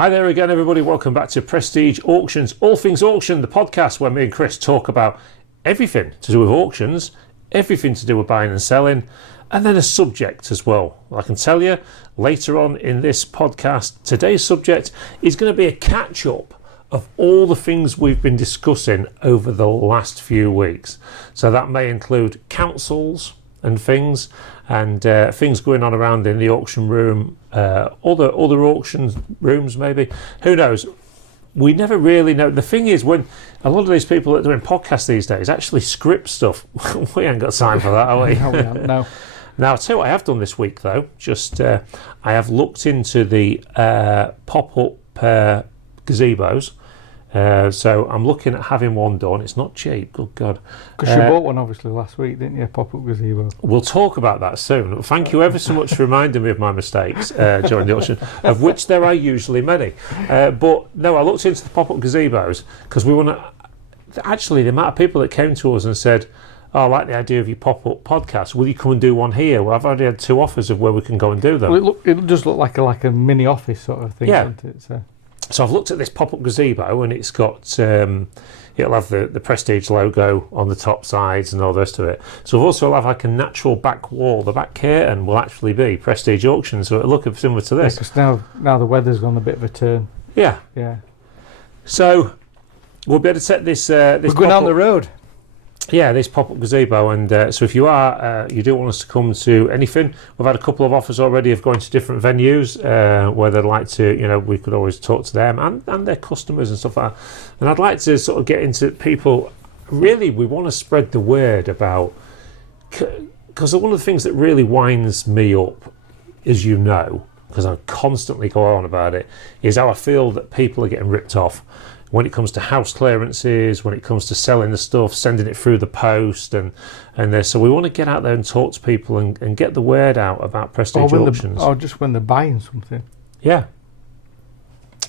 Hi there again, everybody. Welcome back to Prestige Auctions, all things auction, the podcast where me and Chris talk about everything to do with auctions, everything to do with buying and selling, and then a subject as well. I can tell you later on in this podcast, today's subject is going to be a catch-up of all the things we've been discussing over the last few weeks. So that may include councils and things, and things going on around in the auction room, other auction rooms maybe, who knows. We never really know. The thing is, when a lot of these people that are doing podcasts these days actually script stuff, we ain't got time for that, have we? No, we haven't, no. Now, I'll tell you what I have done this week though, I have looked into the pop-up gazebos. So I'm looking at having one done. It's not cheap, good God. Because you bought one obviously last week, didn't you? Pop-up gazebo. We'll talk about that soon. Thank you ever so much for reminding me of my mistakes during the auction, of which there are usually many. But no, I looked into the pop-up gazebos because we want to... Actually, the amount of people that came to us and said, oh, I like the idea of your pop-up podcast. Will you come and do one here? Well, I've already had 2 offers of where we can go and do them. Well, it does look like a mini office sort of thing, Yeah. doesn't it? So I've looked at this pop-up gazebo, and it's got, it'll have the Prestige logo on the top sides and all the rest of it. So we'll also have like a natural back wall. The back curtain will actually be Prestige Auctions, so it'll look similar to this. Because now the weather's gone a bit of a turn. Yeah. Yeah. So we'll be able to set this. This We're going down the road. Yeah, this pop-up gazebo, and so if you do want us to come to anything, we've had a couple of offers already of going to different venues where they'd like to, we could always talk to them and their customers and stuff like that. And I'd like to sort of get into people. Really, we want to spread the word about, because one of the things that really winds me up, as you know, because I constantly go on about it, is how I feel that people are getting ripped off. When it comes to house clearances, when it comes to selling the stuff, sending it through the post, and so we want to get out there and talk to people and get the word out about Prestige Auctions. Or just when they're buying something. Yeah.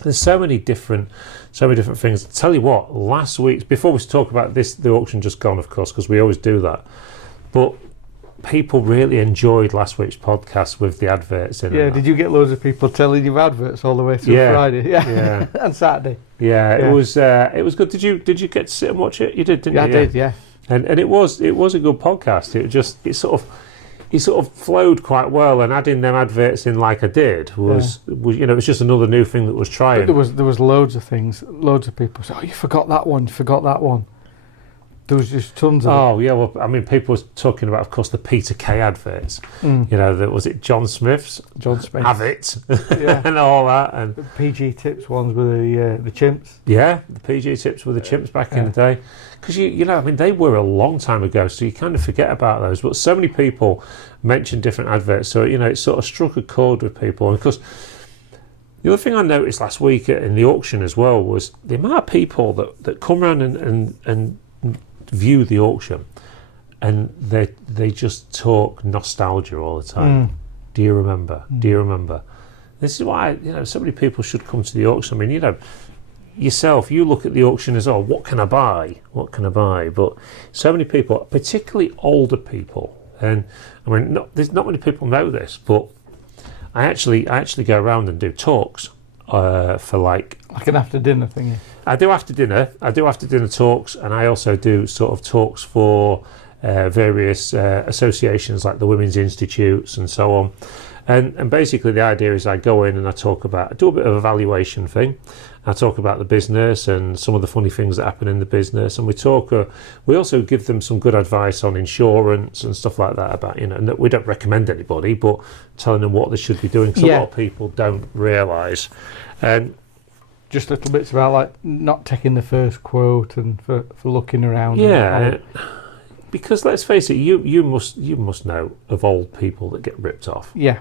There's so many different things. I'll tell you what, last week, before we talk about this, the auction just gone, of course, because we always do that, but people really enjoyed last week's podcast with the adverts in it. Yeah, did you get loads of people telling you adverts all the way through Friday? Yeah. And Saturday. Yeah, it was good. Did you get to sit and watch it? You did, didn't you? I did, yeah. And it was a good podcast. It sort of flowed quite well, and adding them adverts in like I did was it was just another new thing that was trying. But there was loads of things, loads of people said, oh, you forgot that one. There was just tons of Oh, yeah, well, I mean, people were talking about, of course, the Peter Kay adverts. Was it John Smith? Have it. Yeah. And all that. And the PG Tips ones with the chimps. Yeah, the PG Tips with the chimps back in the day. Because, they were a long time ago, so you kind of forget about those. But so many people mention different adverts, so, it sort of struck a chord with people. And, of course, the other thing I noticed last week in the auction as well was the amount of people that come around and view the auction, and they just talk nostalgia all the time. Do you remember? This is why so many people should come to the auction. I mean, yourself, you look at the auction as, oh, what can I buy, but so many people, particularly older people, and I mean, there's not many people know this, but I actually go around and do talks for like an after dinner thingy. I do after dinner talks, and I also do sort of talks for various associations like the Women's Institutes and so on. And basically the idea is I go in and I do a bit of evaluation thing. I talk about the business and some of the funny things that happen in the business, and we also give them some good advice on insurance and stuff like that about, and that we don't recommend anybody, but telling them what they should be doing, because a lot of people don't realise. And just little bits about like not taking the first quote and for looking around. Yeah, because let's face it, you must know of old people that get ripped off. Yeah,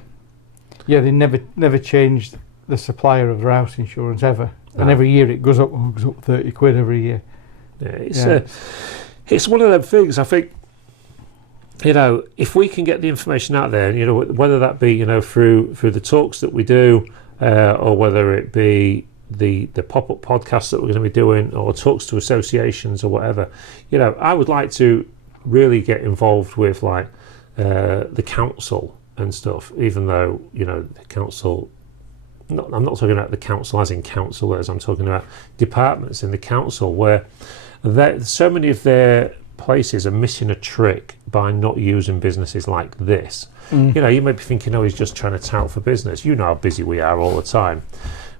they never changed the supplier of their house insurance ever, and every year it goes up 30 quid every year. Yeah, it's one of them things. I think if we can get the information out there, whether that be through the talks that we do, or whether it be the pop-up podcasts that we're going to be doing, or talks to associations or whatever, I would like to really get involved with like the council and stuff, even though the council I'm not talking about the council as in councillors, I'm talking about departments in the council where so many of their places are missing a trick by not using businesses like this. You know, you may be thinking, oh, he's just trying to tout for business. You know how busy we are all the time.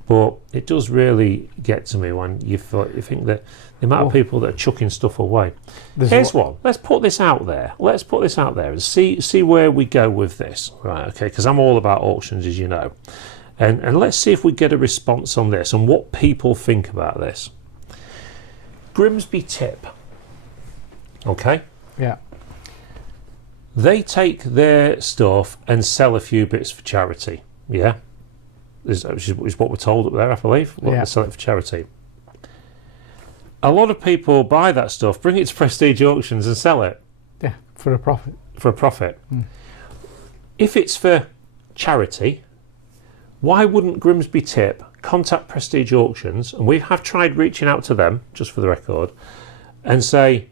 But it does really get to me when you think that the amount of people that are chucking stuff away. Here's one. Let's put this out there. And see where we go with this. Right, okay, because I'm all about auctions, as you know. And let's see if we get a response on this and what people think about this. Grimsby tip. Okay? Yeah. They take their stuff and sell a few bits for charity. Yeah? Is what we're told up there, I believe. They sell it for charity. A lot of people buy that stuff, bring it to Prestige Auctions and sell it. Yeah, for a profit. If it's for charity, why wouldn't Grimsby Tip contact Prestige Auctions, and we have tried reaching out to them, just for the record, and say,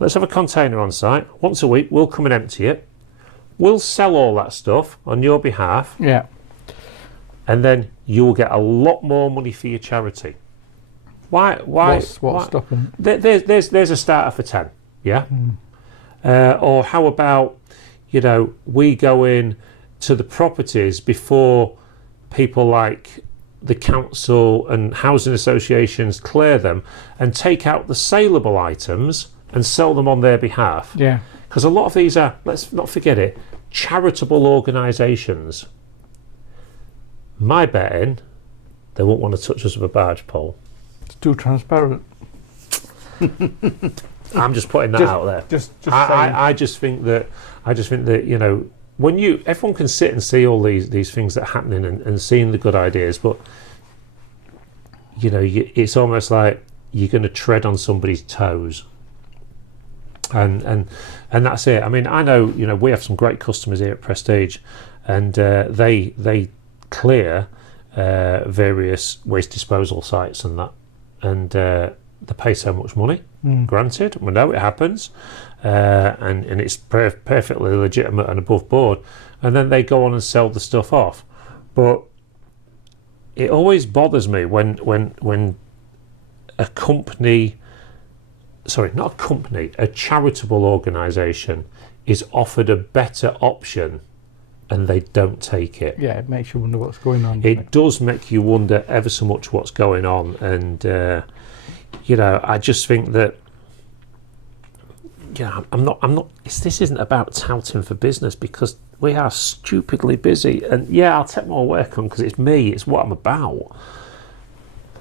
let's have a container on site. Once a week, we'll come and empty it. We'll sell all that stuff on your behalf. Yeah. And then you'll get a lot more money for your charity. Why? What's stopping? There's a starter for 10. Yeah. Or how about, you know, we go in to the properties before people like the council and housing associations clear them and take out the saleable items and sell them on their behalf. Yeah. Because a lot of these are, let's not forget it, charitable organisations. My betting, they won't want to touch us with a barge pole. It's too transparent. I'm just putting that out there. I just think that you know, when everyone can sit and see all these things that are happening and seeing the good ideas, but you know, it's almost like you're going to tread on somebody's toes. And that's it. I mean, I know, you know, we have some great customers here at Prestige, and they clear various waste disposal sites and that, and they pay so much money. Granted, we know it happens, and it's perfectly legitimate and above board, and then they go on and sell the stuff off. But it always bothers me when a company, sorry, not a company, a charitable organisation is offered a better option and they don't take it. Yeah, it makes you wonder what's going on. It does make you wonder ever so much what's going on, and you know, I just think that, you know, I'm not. This isn't about touting for business, because we are stupidly busy, and yeah, I'll take more work on because it's me. It's what I'm about,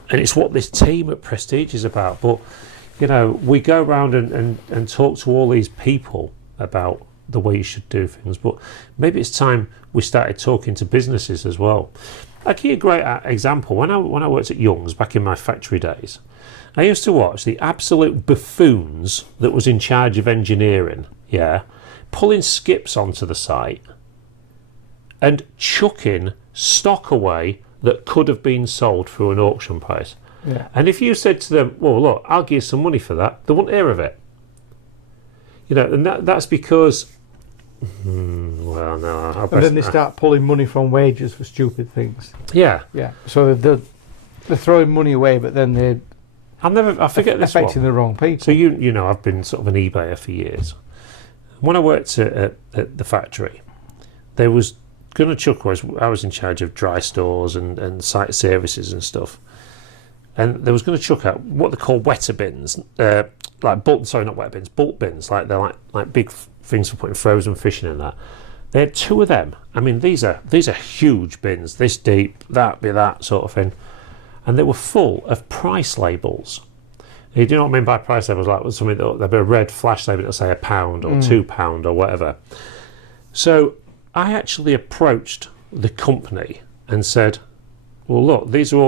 and it's what this team at Prestige is about. But you know, we go around and talk to all these people about the way you should do things, but maybe it's time we started talking to businesses as well. I'll give you a great example. When I worked at Young's back in my factory days, I used to watch the absolute buffoons that was in charge of engineering, pulling skips onto the site and chucking stock away that could have been sold through an auction price. Yeah. And if you said to them, well, look, I'll give you some money for that, they wouldn't hear of it. You know, and that's because, well, no. And then they start pulling money from wages for stupid things. Yeah. Yeah. So they're throwing money away, but then they're I forget this affecting one. the wrong people. So you know, I've been sort of an eBayer for years. When I worked at the factory, there was going to chuck. I was in charge of dry stores and site services and stuff, and there was going to chuck out what they call wetter bins, not wetter bins, bulk bins. Like they're like big things for putting frozen fish in and that. They had two of them. I mean, these are huge bins, this deep, that sort of thing. And they were full of price labels. You do know what I mean by price labels? Like something that'll be a red flash label that'll say £1 or £2 or whatever. So I actually approached the company and said, well, look, these are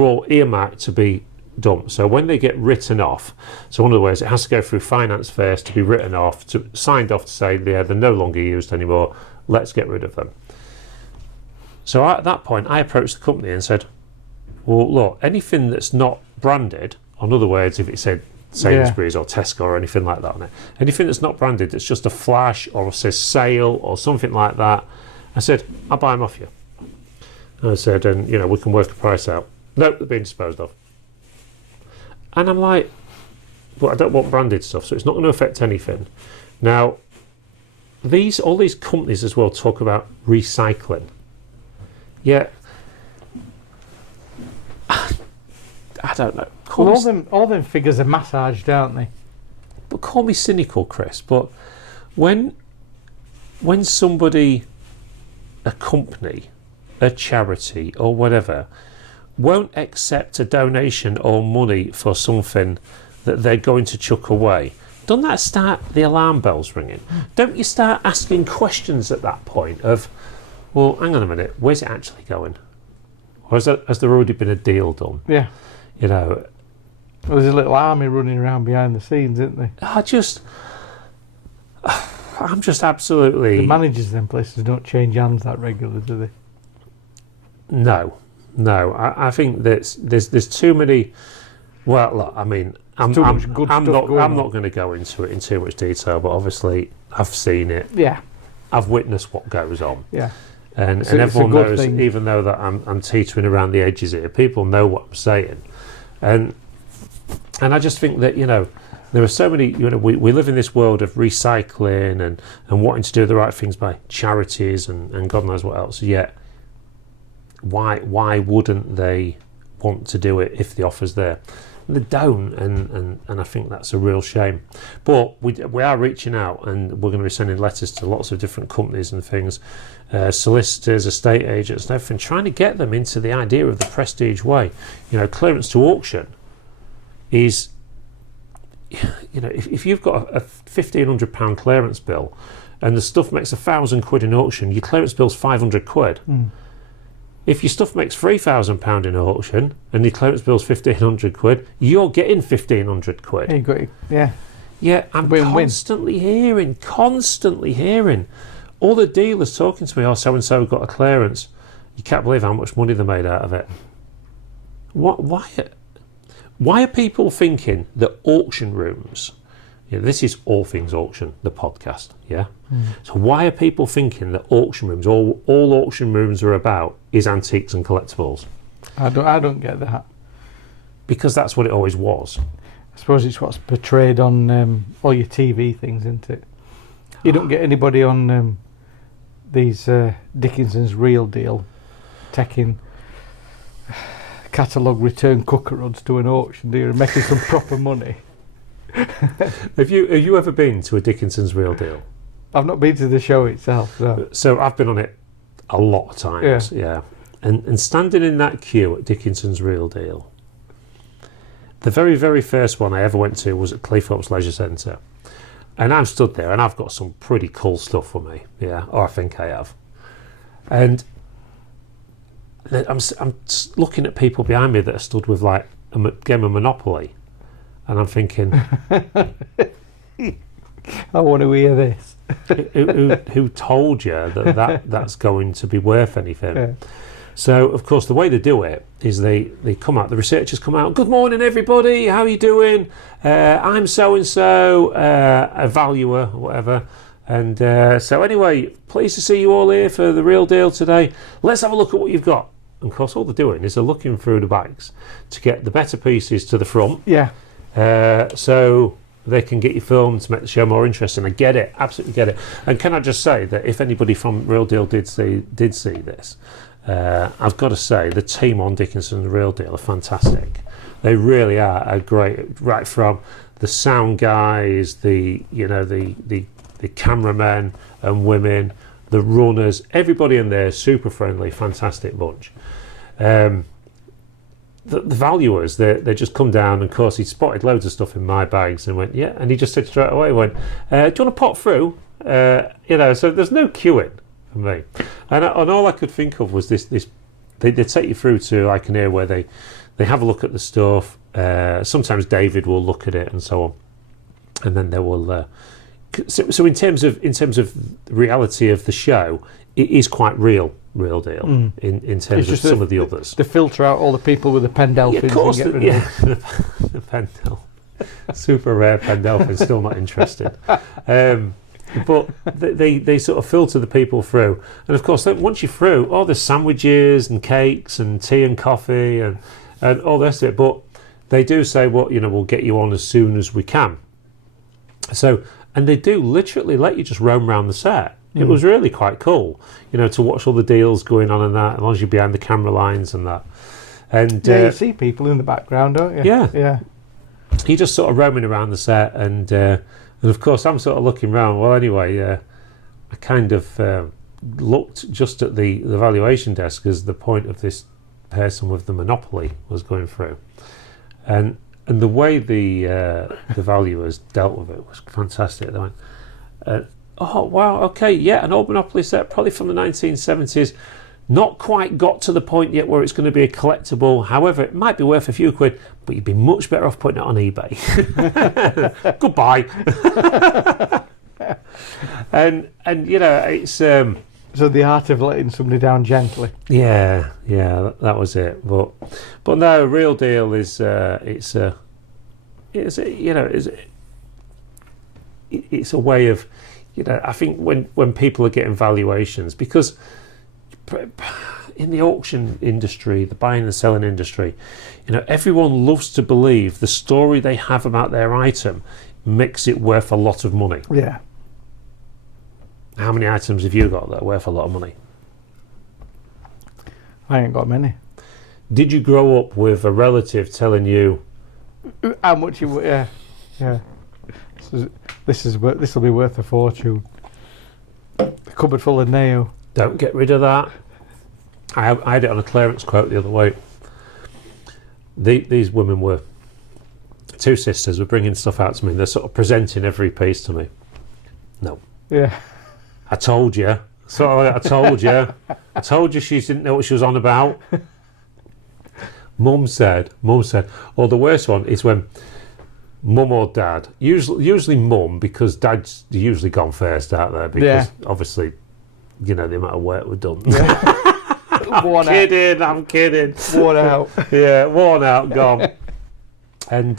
all earmarked to be dumped. So when they get written off, so one of the ways, it has to go through finance first to be written off, signed off to say they're no longer used anymore, let's get rid of them. So at that point, I approached the company and said, well, look, anything that's not branded, in other words, if it said Sainsbury's or Tesco or anything like that on it, anything that's not branded, that's just a flash or says sale or something like that, I said, I'll buy them off you. And I said, and we can work a price out. Nope, they're being disposed of. And I'm like, well, I don't want branded stuff, so it's not going to affect anything. Now, all these companies as well talk about recycling. Yeah, I don't know. All them figures are massaged, aren't they? But call me cynical, Chris. But when somebody, a company, a charity, or whatever, won't accept a donation or money for something that they're going to chuck away, doesn't that start the alarm bells ringing? Don't you start asking questions at that point of, well, hang on a minute, where's it actually going? Or has there already been a deal done? Yeah. Well, there's a little army running around behind the scenes, isn't there? I'm just absolutely... The managers of them places don't change hands that regularly, do they? No. I think that there's too many... Well, look, I mean, I'm not going to go into it in too much detail, but obviously I've seen it. Yeah. I've witnessed what goes on. Yeah. And everyone knows, even though that I'm teetering around the edges here, people know what I'm saying. And I just think that, there are so many, we live in this world of recycling and wanting to do the right things by charities and God knows what else. Yet, why wouldn't they want to do it if the offer's there? They don't, and I think that's a real shame. But we are reaching out, and we're going to be sending letters to lots of different companies and things, solicitors, estate agents, and everything, trying to get them into the idea of the Prestige way. Clearance to auction is, if you've got a £1,500 clearance bill, and the stuff makes £1,000 in auction, your clearance bill's £500. If your stuff makes £3,000 in auction and your clearance bill's £1,500, you're getting £1,500. Yeah, I'm constantly hearing all the dealers talking to me, oh, so and so got a clearance. You can't believe how much money they made out of it. Why are people thinking that auction rooms, this is All Things Auction, the podcast, yeah? So why are people thinking that auction rooms, all auction rooms are about is antiques and collectibles? I don't get that. Because that's what it always was. I suppose it's what's portrayed on all your TV things, isn't it? You don't get anybody on these Dickinson's Real Deal taking catalogue return cooker rods to an auction, do you? Making some proper money. Have you ever been to a Dickinson's Real Deal? I've not been to the show itself. No. So I've been on it a lot of times. Yeah. And standing in that queue at Dickinson's Real Deal, the very, very first one I ever went to was at Cleethorpes Leisure Centre. And I'm stood there and I've got some pretty cool stuff for me. Yeah, or I think I have. And I'm looking at people behind me that are stood with like a game of Monopoly. And I'm thinking, I want to hear this. who told you that's going to be worth anything? Yeah. So, of course, the way they do it is they come out, the researchers come out, good morning, everybody, how are you doing? I'm so-and-so, a valuer, or whatever. And so anyway, pleased to see you all here for the Real Deal today. Let's have a look at what you've got. And, of course, all they're doing is they're looking through the bags to get the better pieces to the front. Yeah. So they can get you filmed to make the show more interesting. I get it, absolutely get it. And can I just say that if anybody from Real Deal did see this, I've got to say the team on Dickinson Real Deal are fantastic. They really are great, right from the sound guys, the cameramen and women, the runners, everybody in there is super friendly, fantastic bunch. The valuers, they just come down, and of course he spotted loads of stuff in my bags and went, yeah, and he just said straight away, do you want to pop through? So there's no queuing for me. And all I could think of was this they take you through to like an area where they have a look at the stuff. Sometimes David will look at it and so on. And then they will... So in terms of reality of the show, it is quite Real Deal in terms of some of the others. To filter out all the people with the pendelphins. Yeah, of course, and get rid of the pendelphin. Super rare pendelphin, still not interested. but they sort of filter the people through, and of course once you're through, there's sandwiches and cakes and tea and coffee and all the rest of it. But they do say, we'll get you on as soon as we can. So, and they do literally let you just roam around the set. It was really quite cool, to watch all the deals going on and that, as long as you're behind the camera lines and that. And you see people in the background, don't you? Yeah. You're just sort of roaming around the set, and of course I'm sort of looking around. Well, anyway, I kind of looked just at the valuation desk as the point of this person with the monopoly was going through, and the way the valuers dealt with it was fantastic. They went, oh wow, okay, yeah, an old monopoly set, probably from the 1970s. Not quite got to the point yet where it's going to be a collectible. However, it might be worth a few quid, but you'd be much better off putting it on eBay. Goodbye. and it's so the art of letting somebody down gently. Yeah, that was it. But no, real deal is it's a way of, I think when people are getting valuations, because in the auction industry, the buying and selling industry, everyone loves to believe the story they have about their item makes it worth a lot of money. Yeah. How many items have you got that are worth a lot of money? I ain't got many. Did you grow up with a relative telling you how much you? Yeah. This will be worth a fortune. A cupboard full of nail. Don't get rid of that. I had it on a clearance quote the other week. These women were two sisters, were bringing stuff out to me, and they're sort of presenting every piece to me. No. Yeah. I told you. I told you she didn't know what she was on about. Mum said, or the worst one is when mum or dad, usually mum, because dad's usually gone first out there, because obviously, the amount of work we've done. Yeah. I'm kidding. Worn out. Yeah, worn out, gone. And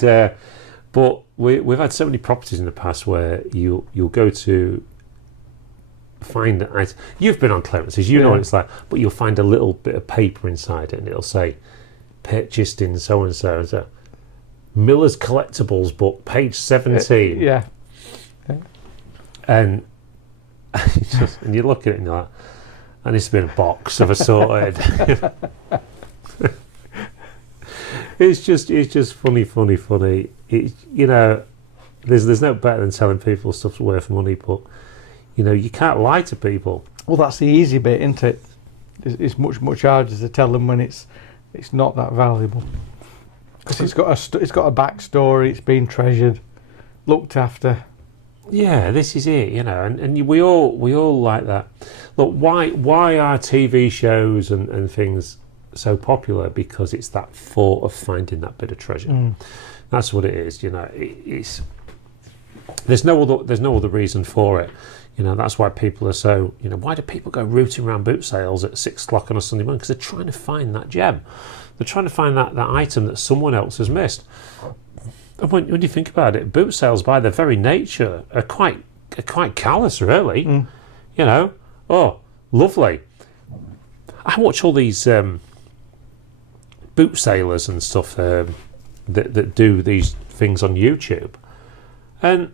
but we've had so many properties in the past where you'll go to find it. You've been on clearances, you know what it's like, but you'll find a little bit of paper inside it, and it'll say purchased in so and so. Miller's Collectibles book, page 17. Yeah. And and you look at it and you're like, that needs to be in a box of a sorted. It's just funny. It, there's no better than telling people stuff's worth money, but you can't lie to people. Well, that's the easy bit, isn't it? It's much harder to tell them when it's not that valuable, because it's got a backstory. It's been treasured, looked after. Yeah, this is it, and we all like that. Look, why are TV shows and things so popular? Because it's that thought of finding that bit of treasure. That's what it is. It's there's no other reason for it. That's why people are so. Why do people go rooting around boot sales at 6 o'clock on a Sunday morning? Because they're trying to find that gem. They're trying to find that item that someone else has missed. And when you think about it, boot sales by their very nature are quite callous, really. Oh, lovely. I watch all these boot sailors and stuff that do these things on YouTube, and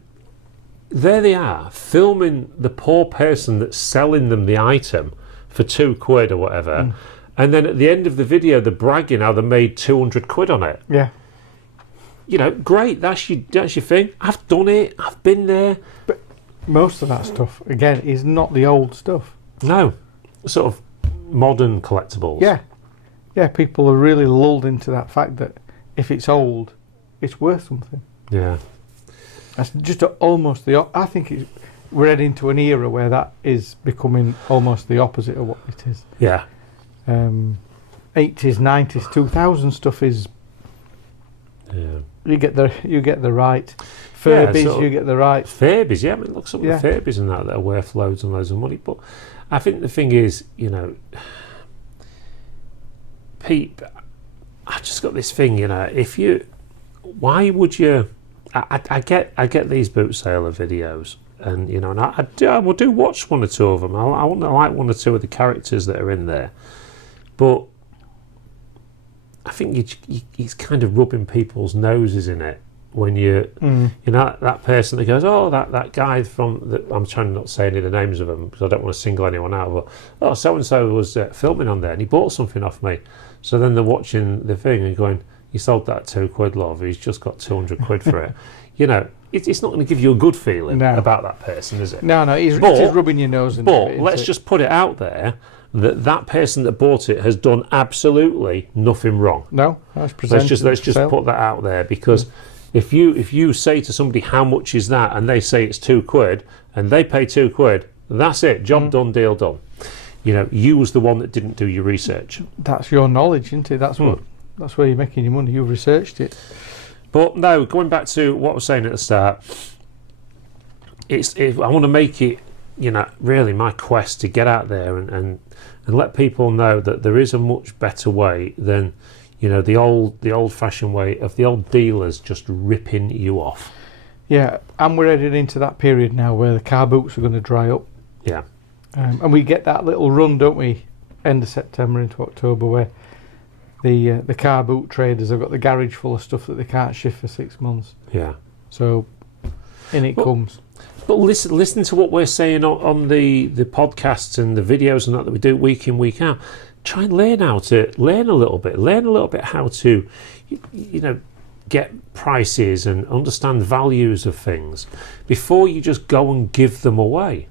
there they are filming the poor person that's selling them the item for £2 or whatever, and then at the end of the video they're bragging how they made 200 quid on it. Yeah. Great, that's your thing. I've done it, I've been there. But most of that stuff, again, is not the old stuff. No, sort of modern collectibles. Yeah, people are really lulled into that fact that if it's old, it's worth something. Yeah. That's just almost I think we're heading to an era where that is becoming almost the opposite of what it is. Yeah. 80s, 90s, 2000 stuff is... Yeah. You get the right Furbies, you get the right Furbies. Yeah, I mean, look, some of the Furbies and that are worth loads and loads of money. But I think the thing is, Pete, I've just got this thing. Why would you? I get these boot sailor videos, and you know, and I will do watch one or two of them. I want to like one or two of the characters that are in there, but I think it's kind of rubbing people's noses in it when you know that person that goes, oh, that guy from I'm trying not to say any of the names of them because I don't want to single anyone out, but oh, so and so was filming on there and he bought something off me. So then they're watching the thing and going, you sold that at £2, love. He's just got 200 quid for it. You know, it's not going to give you a good feeling about that person, is it? No, it's rubbing your nose in it. But let's just put it out there that person that bought it has done absolutely nothing wrong. No, that's presented. Let's just put that out there, because if you say to somebody how much is that and they say it's £2 and they pay £2, that's it. Job done, deal done. You know, you was the one that didn't do your research. That's your knowledge, isn't it? That's where you're making your money. You've researched it. But no, going back to what I was saying at the start, I want to make it, you know, really my quest to get out there and let people know that there is a much better way than, you know, the old-fashioned way of the old dealers just ripping you off. Yeah, and we're heading into that period now where the car boots are going to dry up. Yeah. And we get that little run, don't we, end of September into October, where the car boot traders have got the garage full of stuff that they can't shift for 6 months. Yeah. So in it comes. But listen to what we're saying on the podcasts and the videos and that we do week in, week out. Try and learn a little bit how to, you know, get prices and understand values of things before you just go and give them away.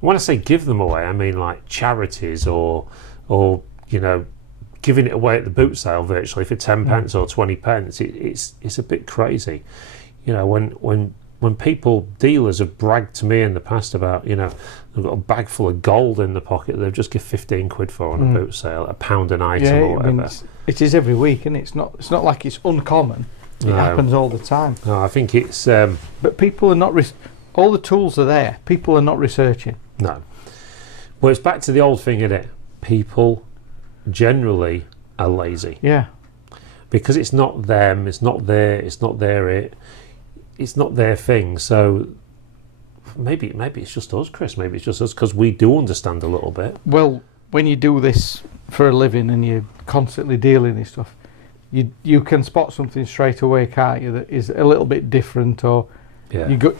When I say give them away, I mean like charities or you know, giving it away at the boot sale virtually for 10 pence or 20 pence. It's a bit crazy. You know, when dealers have bragged to me in the past about, you know, they've got a bag full of gold in the pocket they'll just give 15 quid for on a boot sale, £1 an item or whatever. I mean, it is every week, and it's not like it's uncommon. It happens all the time. No, I think it's... but people are not... all the tools are there. People are not researching. No. Well, it's back to the old thing, isn't it? People generally are lazy. Yeah. Because it's not them, it's not their thing. So maybe it's just us, Chris. Maybe it's just us because we do understand a little bit. Well, when you do this for a living and you're constantly dealing with stuff, you can spot something straight away, can't you, that is a little bit different, or you go.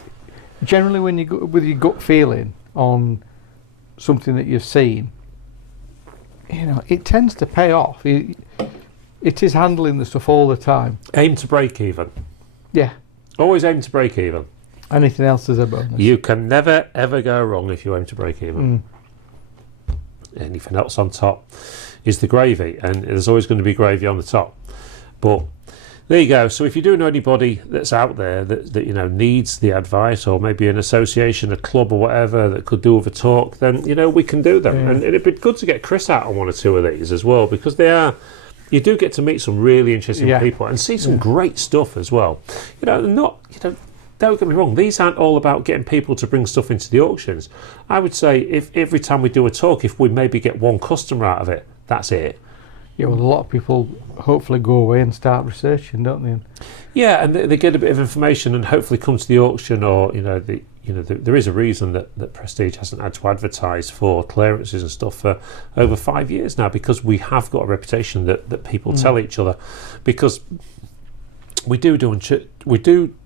Generally, when you go with your gut feeling on something that you've seen, you know, it tends to pay off. It is handling the stuff all the time. Aim to break even. Yeah. Always aim to break even. Anything else is a bonus. You can never, ever go wrong if you aim to break even. Anything else on top is the gravy, and there's always going to be gravy on the top. But there you go. So if you do know anybody that's out there that you know needs the advice, or maybe an association, a club or whatever that could do with a talk, then you know we can do them. And it'd be good to get Chris out on one or two of these as well, because you do get to meet some really interesting people and see some great stuff as well. You know, don't get me wrong, these aren't all about getting people to bring stuff into the auctions. I would say if every time we do a talk, if we maybe get one customer out of it, that's it. Yeah, well, a lot of people hopefully go away and start researching, don't they? Yeah, and they get a bit of information and hopefully come to the auction, or there is a reason that Prestige hasn't had to advertise for clearances and stuff for over 5 years now, because we have got a reputation that people tell each other, because we do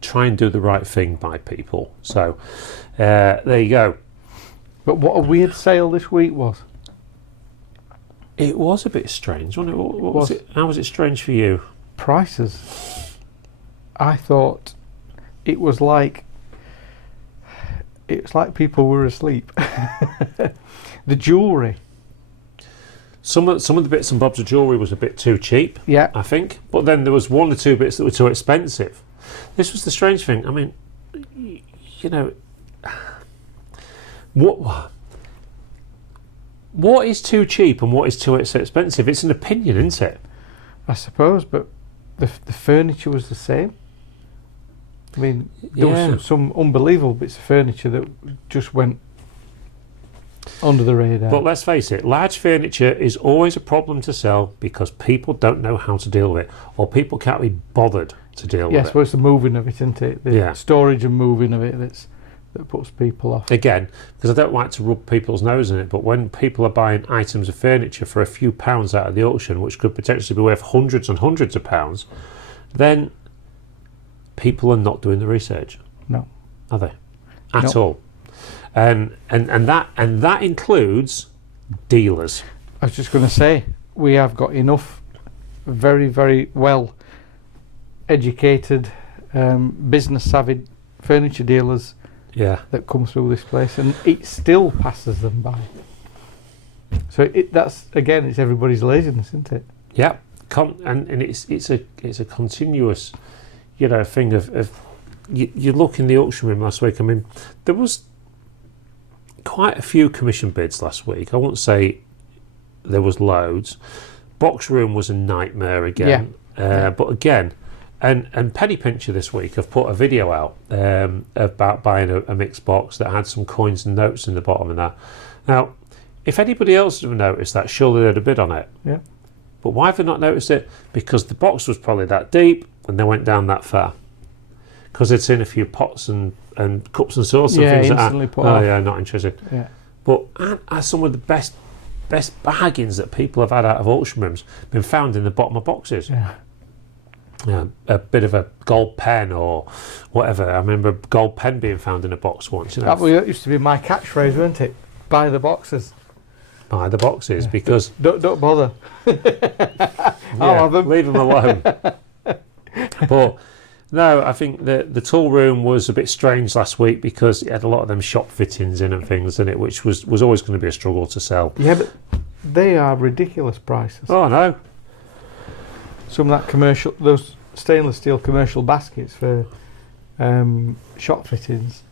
try and do the right thing by people. So there you go. But what a weird sale this week was. It was a bit strange, wasn't it? What was it? How was it strange for you? Prices. I thought it was like people were asleep. The jewellery. Some of the bits and bobs of jewellery was a bit too cheap, I think. But then there was one or two bits that were too expensive. This was the strange thing. I mean, you know, what is too cheap and what is too expensive? It's an opinion, isn't it? I suppose, but the furniture was the same. I mean, there was some unbelievable bits of furniture that just went under the radar. But let's face it, large furniture is always a problem to sell because people don't know how to deal with it, or people can't be bothered to deal with it. Yes, well, it's the moving of it, isn't it? The storage and moving of it that puts people off. Again, because I don't like to rub people's nose in it, but when people are buying items of furniture for a few pounds out of the auction, which could potentially be worth hundreds and hundreds of pounds, then people are not doing the research. No. Are they? At all. And that includes dealers. I was just going to say, we have got enough very, very well educated, business savvy furniture dealers that come through this place, and it still passes them by. So that's again, it's everybody's laziness, isn't it? Yeah, and it's a continuous, thing of you look in the auction room last week. I mean, there was quite a few commission bids last week. I won't say there was loads. Box room was a nightmare again. But again, and Penny Pincher this week have put a video out about buying a mixed box that had some coins and notes in the bottom of that. Now, if anybody else would have noticed that, surely they'd have bid on it. Yeah. But why have they not noticed it? Because the box was probably that deep and they went down that far. Because they'd seen a few pots and cups and saucers and things like that. Put off. Yeah, not interested. Yeah. But are some of the best bargains that people have had out of auction rooms been found in the bottom of boxes? Yeah. A bit of a gold pen or whatever. I remember a gold pen being found in a box once. That used to be my catchphrase, wasn't it? Buy the boxes. Buy the boxes, because don't bother. I'll have them. Leave them alone. But no, I think the tool room was a bit strange last week because it had a lot of them shop fittings in and things in it, which was always going to be a struggle to sell. Yeah, but they are ridiculous prices. Oh no. Some of that commercial, those stainless steel commercial baskets for shop fittings,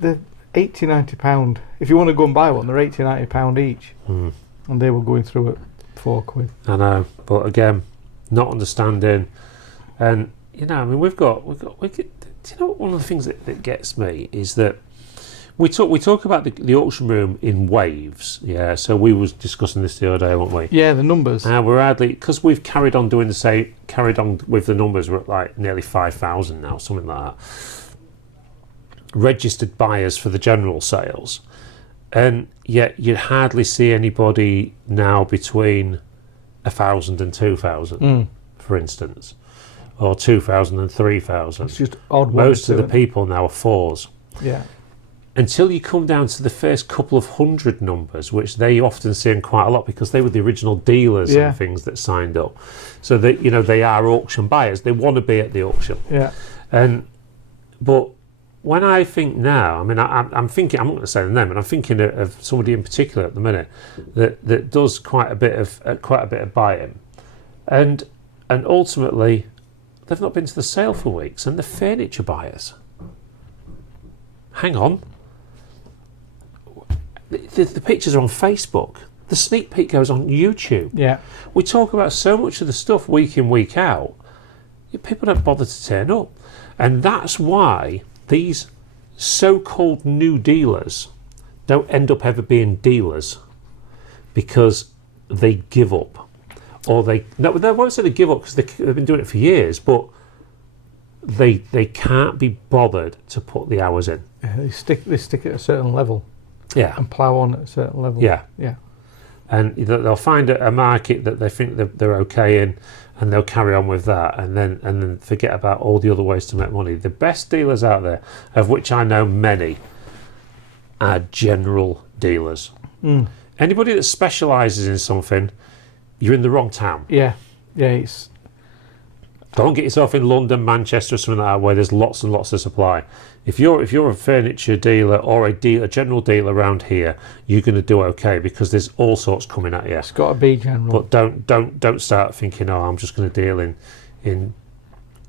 they're £80-90. If you want to go and buy one, they're £80-90 each, and they were going through at £4. I know, but again, not understanding, and I mean, we get, one of the things that gets me is that we talk about the auction room in waves. Yeah, so we was discussing this the other day, weren't we? Yeah, the numbers. We're hardly, because we've carried on with the numbers. We're at like nearly 5,000 now, something like that. Registered buyers for the general sales, and yet you hardly see anybody now between 1,000 and 2,000, for instance, or 2,000 and 3,000. It's just odd. Most of the people now are fours. Yeah. Until you come down to the first couple of hundred numbers, which they often see in quite a lot because they were the original dealers and things that signed up. So that they are auction buyers. They want to be at the auction. Yeah. But when I think now, I mean, I'm thinking, I'm not going to say the name, but I'm thinking of somebody in particular at the minute that does quite a bit of buying, and ultimately they've not been to the sale for weeks, and the furniture buyers. Hang on, the pictures are on Facebook. The sneak peek goes on YouTube. Yeah, we talk about so much of the stuff week in, week out. People don't bother to turn up, and that's why these so-called new dealers don't end up ever being dealers, because they give up, or they won't say they give up because they've been doing it for years, but they can't be bothered to put the hours in. Yeah, they stick at a certain level. Yeah, and plough on at a certain level. Yeah, yeah, and they'll find a market that they think they're okay in, and they'll carry on with that, and then forget about all the other ways to make money. The best dealers out there, of which I know many, are general dealers. Anybody that specialises in something, you're in the wrong town. Yeah. Don't get yourself in London, Manchester, or something like that, where there's lots and lots of supply. If you're a furniture dealer or a general dealer around here, you're going to do okay because there's all sorts coming at you. It's got to be general. But don't start thinking, I'm just going to deal in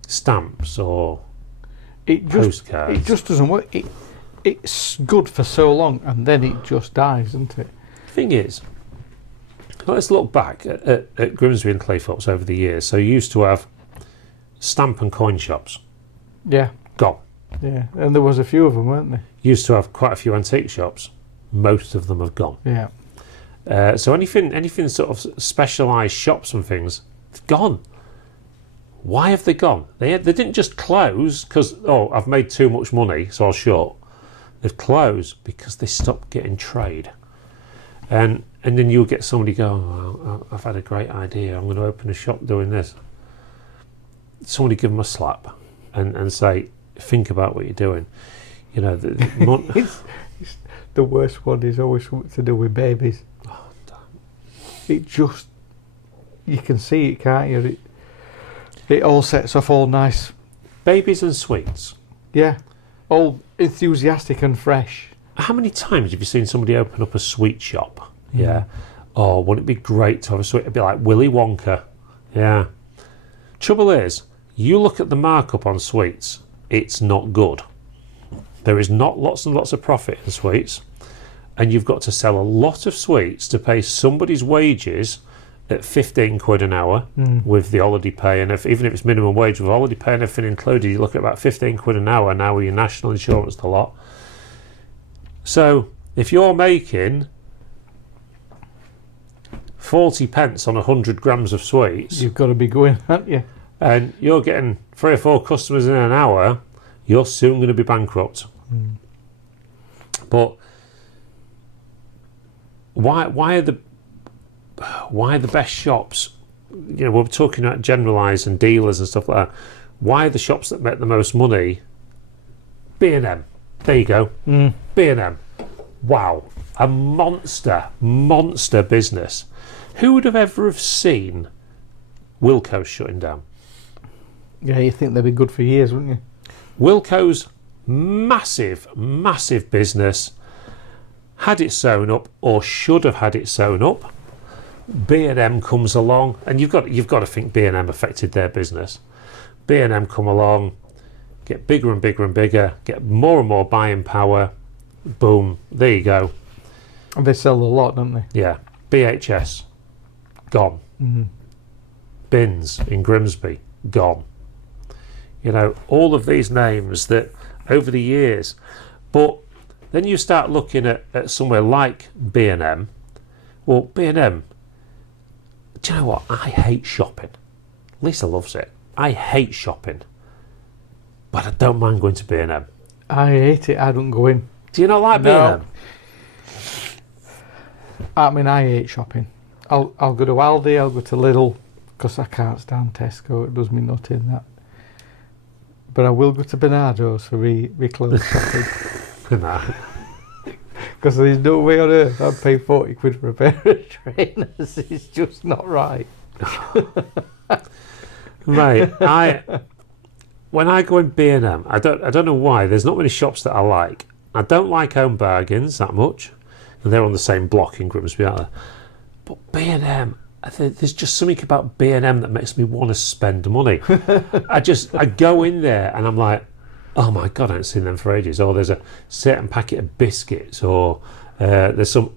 stamps or postcards. It just doesn't work. It's good for so long, and then it just dies, isn't it? Thing is, let's look back at Grimsby and Claythorpes over the years. So you used to have stamp and coin shops. Yeah. Gone. Yeah, and there was a few of them, weren't there? Used to have quite a few antique shops. Most of them have gone. Yeah. So anything sort of specialised shops and things, they've gone. Why have they gone? They didn't just close because I've made too much money, so I'll shut. they've closed because they stopped getting trade. And then you'll get somebody go, oh, I've had a great idea, I'm going to open a shop doing this. Somebody give them a slap and say, think about what you're doing. You know, the worst one is always something to do with babies. Oh, damn. It just, you can see it, can't you? It all sets off all nice. Babies and sweets. Yeah, all enthusiastic and fresh. How many times have you seen somebody open up a sweet shop? Yeah. Oh, wouldn't it be great to have a sweet? It'd be like Willy Wonka. Yeah. Trouble is, you look at the markup on sweets, it's not good. There is not lots and lots of profit in sweets, and you've got to sell a lot of sweets to pay somebody's wages at 15 quid an hour with the holiday pay, and even if it's minimum wage with holiday pay and everything included, you look at about 15 quid an hour now with your national insurance, the lot. So if you're making 40 pence on 100 grams of sweets, you've got to be going, haven't you? And you're getting 3 or 4 customers in an hour, you're soon going to be bankrupt. But why are the best shops? You know, we're talking about generalised and dealers and stuff like that. Why are the shops that make the most money? B&M. There you go. B&M. Wow, a monster business. Who would have ever have seen Wilko's shutting down? Yeah, you think they'd be good for years, wouldn't you? Wilko's massive business had it sewn up, or should have had it sewn up. B&M comes along, and you've got to think B&M affected their business. B&M come along, get bigger and bigger and bigger, get more and more buying power. Boom, there you go. And they sell a lot, don't they? Yeah. BHS, gone. Bins in Grimsby, gone. You know, all of these names that over the years. But then you start looking at somewhere like B&M. Well, B&M, do you know what? I hate shopping. Lisa loves it. I hate shopping. But I don't mind going to B&M. I hate it. I don't go in. Do you not like B&M? I mean, I hate shopping. I'll go to Aldi, I'll go to Lidl, because I can't stand Tesco. It does me nut in that. But I will go to Bernardo's for me clothes shopping. Because there's no way on earth I'd pay 40 quid for a pair of trainers. It's just not right. Mate, when I go in B&M, I don't know why. There's not many shops that I like. I don't like Home Bargains that much, and they're on the same block in Grimsby, aren't they? But B&M, there's just something about B&M that makes me want to spend money. I go in there and I'm like, oh my God, I haven't seen them for ages. Or there's a certain packet of biscuits, or there's some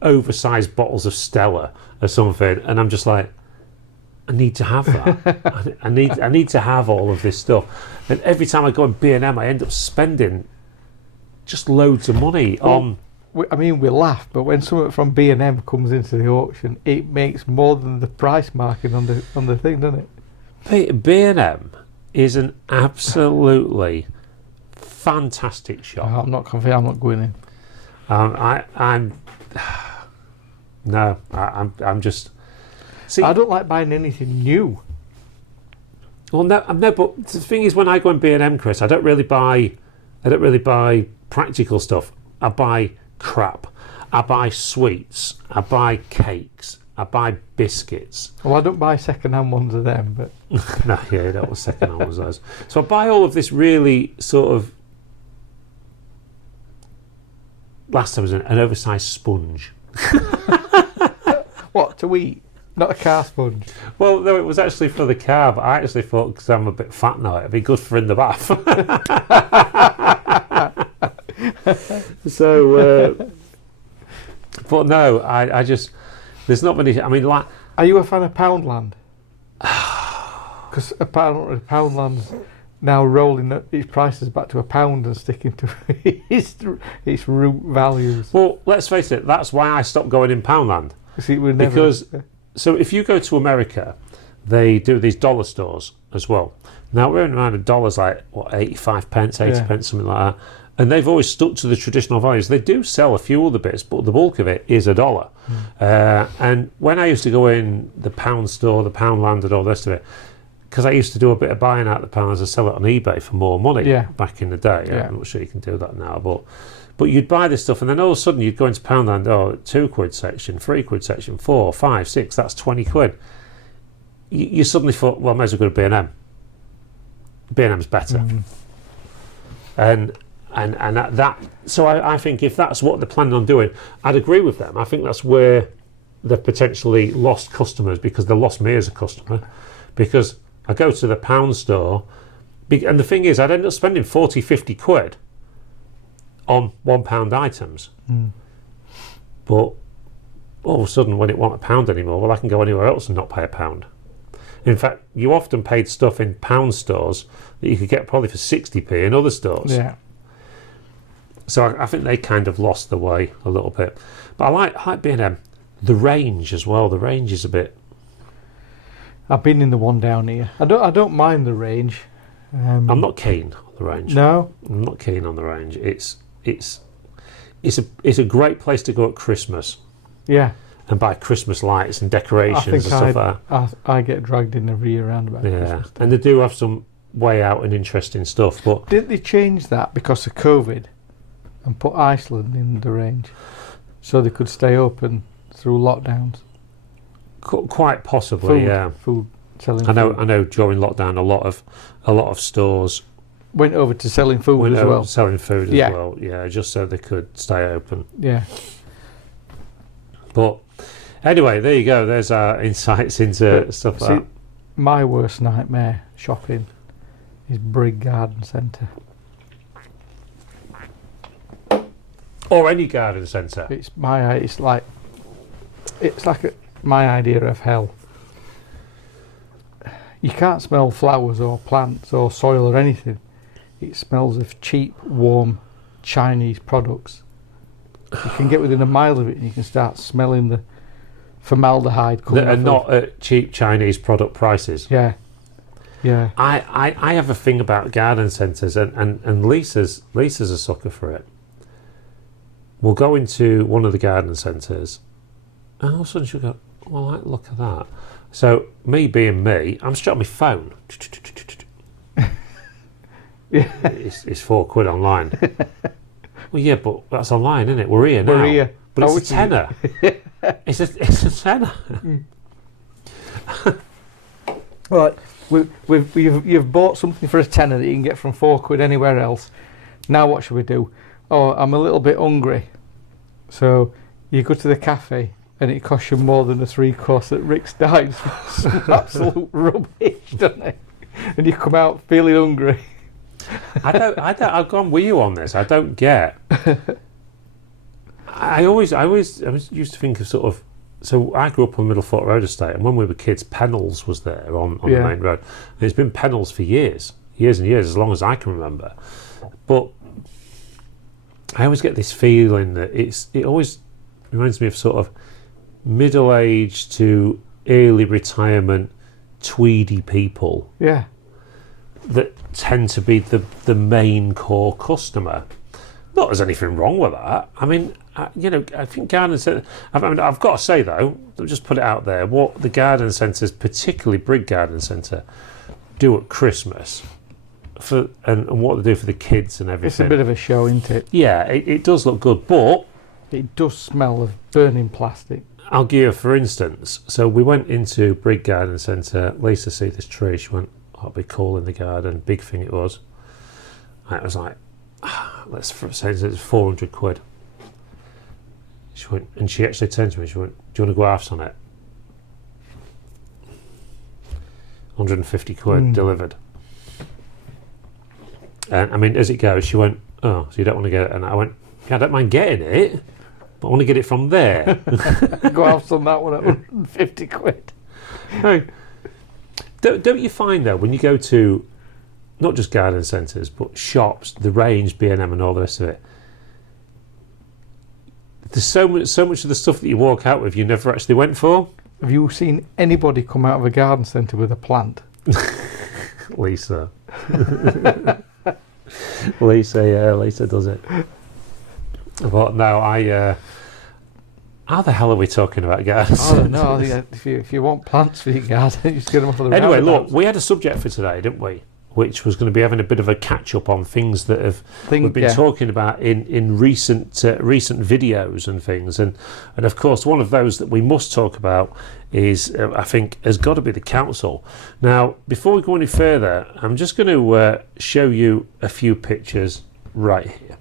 oversized bottles of Stella or something, and I'm just like, I need to have that. I need to have all of this stuff. And every time I go in B&M, I end up spending just loads of money on. I mean, we laugh, but when something from B&M comes into the auction, it makes more than the price marking on the thing, doesn't it? B&M is an absolutely fantastic shop. I'm not confident. I'm not going in. I'm just. See, I don't like buying anything new. Well, no, but the thing is, when I go in B&M, Chris, I don't really buy practical stuff. I buy crap. I buy sweets. I buy cakes. I buy biscuits. Well, I don't buy second-hand ones of them, but no, yeah, that was second-hand ones. Those. So I buy all of this really sort of. Last time was an oversized sponge. What to eat? Not a car sponge. Well, no, it was actually for the car, but I actually thought, because I'm a bit fat now, it'd be good for in the bath. So, but no, I just, there's not many, I mean, like... Are you a fan of Poundland? Because apparently Poundland's now rolling its prices back to £1 and sticking to its root values. Well, let's face it, that's why I stopped going in Poundland. See, because... So if you go to America, they do these dollar stores as well. Now we're in around $1, like what, 85 pence, 80 pence, something like that. And they've always stuck to the traditional values. They do sell a few other bits, but the bulk of it is $1. And when I used to go in the pound store, the Poundland and all the rest of it, because I used to do a bit of buying out the pounds and sell it on eBay for more money back in the day. Yeah. I'm not sure you can do that now, but you'd buy this stuff and then all of a sudden you'd go into Poundland, £2 section, £3 section, 4, 5, 6, that's 20 quid. You suddenly thought, well, I might as well go to B&M. B&M's better. And that, so I think if that's what they're planning on doing, I'd agree with them. I think that's where they've potentially lost customers, because they lost me as a customer, because I go to the pound store and the thing is I'd end up spending 40, 50 quid on £1 items. But all of a sudden when it wasn't £1 anymore, well, I can go anywhere else and not pay £1. In fact, you often paid stuff in pound stores that you could get probably for 60p in other stores. Yeah. So I think they kind of lost the way a little bit. But I like B&M. The range as well. The range is a bit... I've been in the one down here. I don't mind the range. I'm not keen on the range. No? I'm not keen on the range. It's a great place to go at Christmas. Yeah. And buy Christmas lights and decorations and stuff like that. I get dragged in every year around about Christmas. And they do have some way out and interesting stuff. But didn't they change that because of COVID and put Iceland in the range so they could stay open through lockdowns? Quite possibly, Food selling. I know. During lockdown, a lot of stores went over to selling food as well. Selling food as well, yeah, just so they could stay open. Yeah. But anyway, there you go. There's our insights into stuff like that. My worst nightmare shopping is Brig Garden Centre. Or any garden centre. It's like my idea of hell. You can't smell flowers or plants or soil or anything. It smells of cheap, warm Chinese products. You can get within a mile of it and you can start smelling the formaldehyde coming that are not at cheap Chinese product prices. Yeah. I have a thing about garden centres, and Lisa's a sucker for it. We'll go into one of the garden centres and all of a sudden she'll go, well, look at that. So me being me, I'm straight on my phone. It's £4 online. Well, yeah, but that's online, isn't it? We're here now. We're here. But it's a tenner. It's a tenner. Right. You've bought something for a tenner that you can get from £4 anywhere else. Now what should we do? Oh, I'm a little bit hungry. So you go to the cafe and it costs you more than a 3-course at Rick's Dives. Some absolute rubbish, doesn't it? And you come out feeling hungry. I've gone with you on this. I don't get. I used to think of sort of. So I grew up on Middlefoot Road Estate, and when we were kids, Pennell's was there on the main road. And it's been Pennell's for years and years, as long as I can remember. But I always get this feeling that it always reminds me of sort of middle-aged to early retirement tweedy people. Yeah. That tend to be the main core customer. Not there's anything wrong with that. I mean, I think garden centre. I've got to say though, just put it out there, what the garden centres, particularly Brig Garden Centre, do at Christmas, and what they do for the kids and everything. It's a bit of a show, isn't it? Yeah, it does look good, but it does smell of burning plastic. I'll give you, for instance. So we went into Brig Garden Centre. Lisa see this tree. She went, "Oh, it'd be cool in the garden." Big thing it was. And it was like, let's say it's 400 quid. She went, and she actually turned to me. She went, "Do you want to go halves on it?" 150 quid delivered. And I mean, as it goes, she went, "Oh, so you don't want to get it?" And I went, "Yeah, I don't mind getting it, but I want to get it from there." Go halves on that one at 150 quid. No. Don't you find though, when you go to not just garden centres but shops, the range, B&M and all the rest of it, there's so much of the stuff that you walk out with you never actually went for? Have you seen anybody come out of a garden centre with a plant? Lisa. Lisa does it. But no, how the hell are we talking about, guys? I don't know. I think if you want plants for your garden, just get them off of the Anyway, roundabouts. look, we had a subject for today, didn't we? Which was going to be having a bit of a catch-up on things that we've been talking about in recent videos and things. And of course, one of those that we must talk about is, I think, has got to be the council. Now, before we go any further, I'm just going to show you a few pictures right here.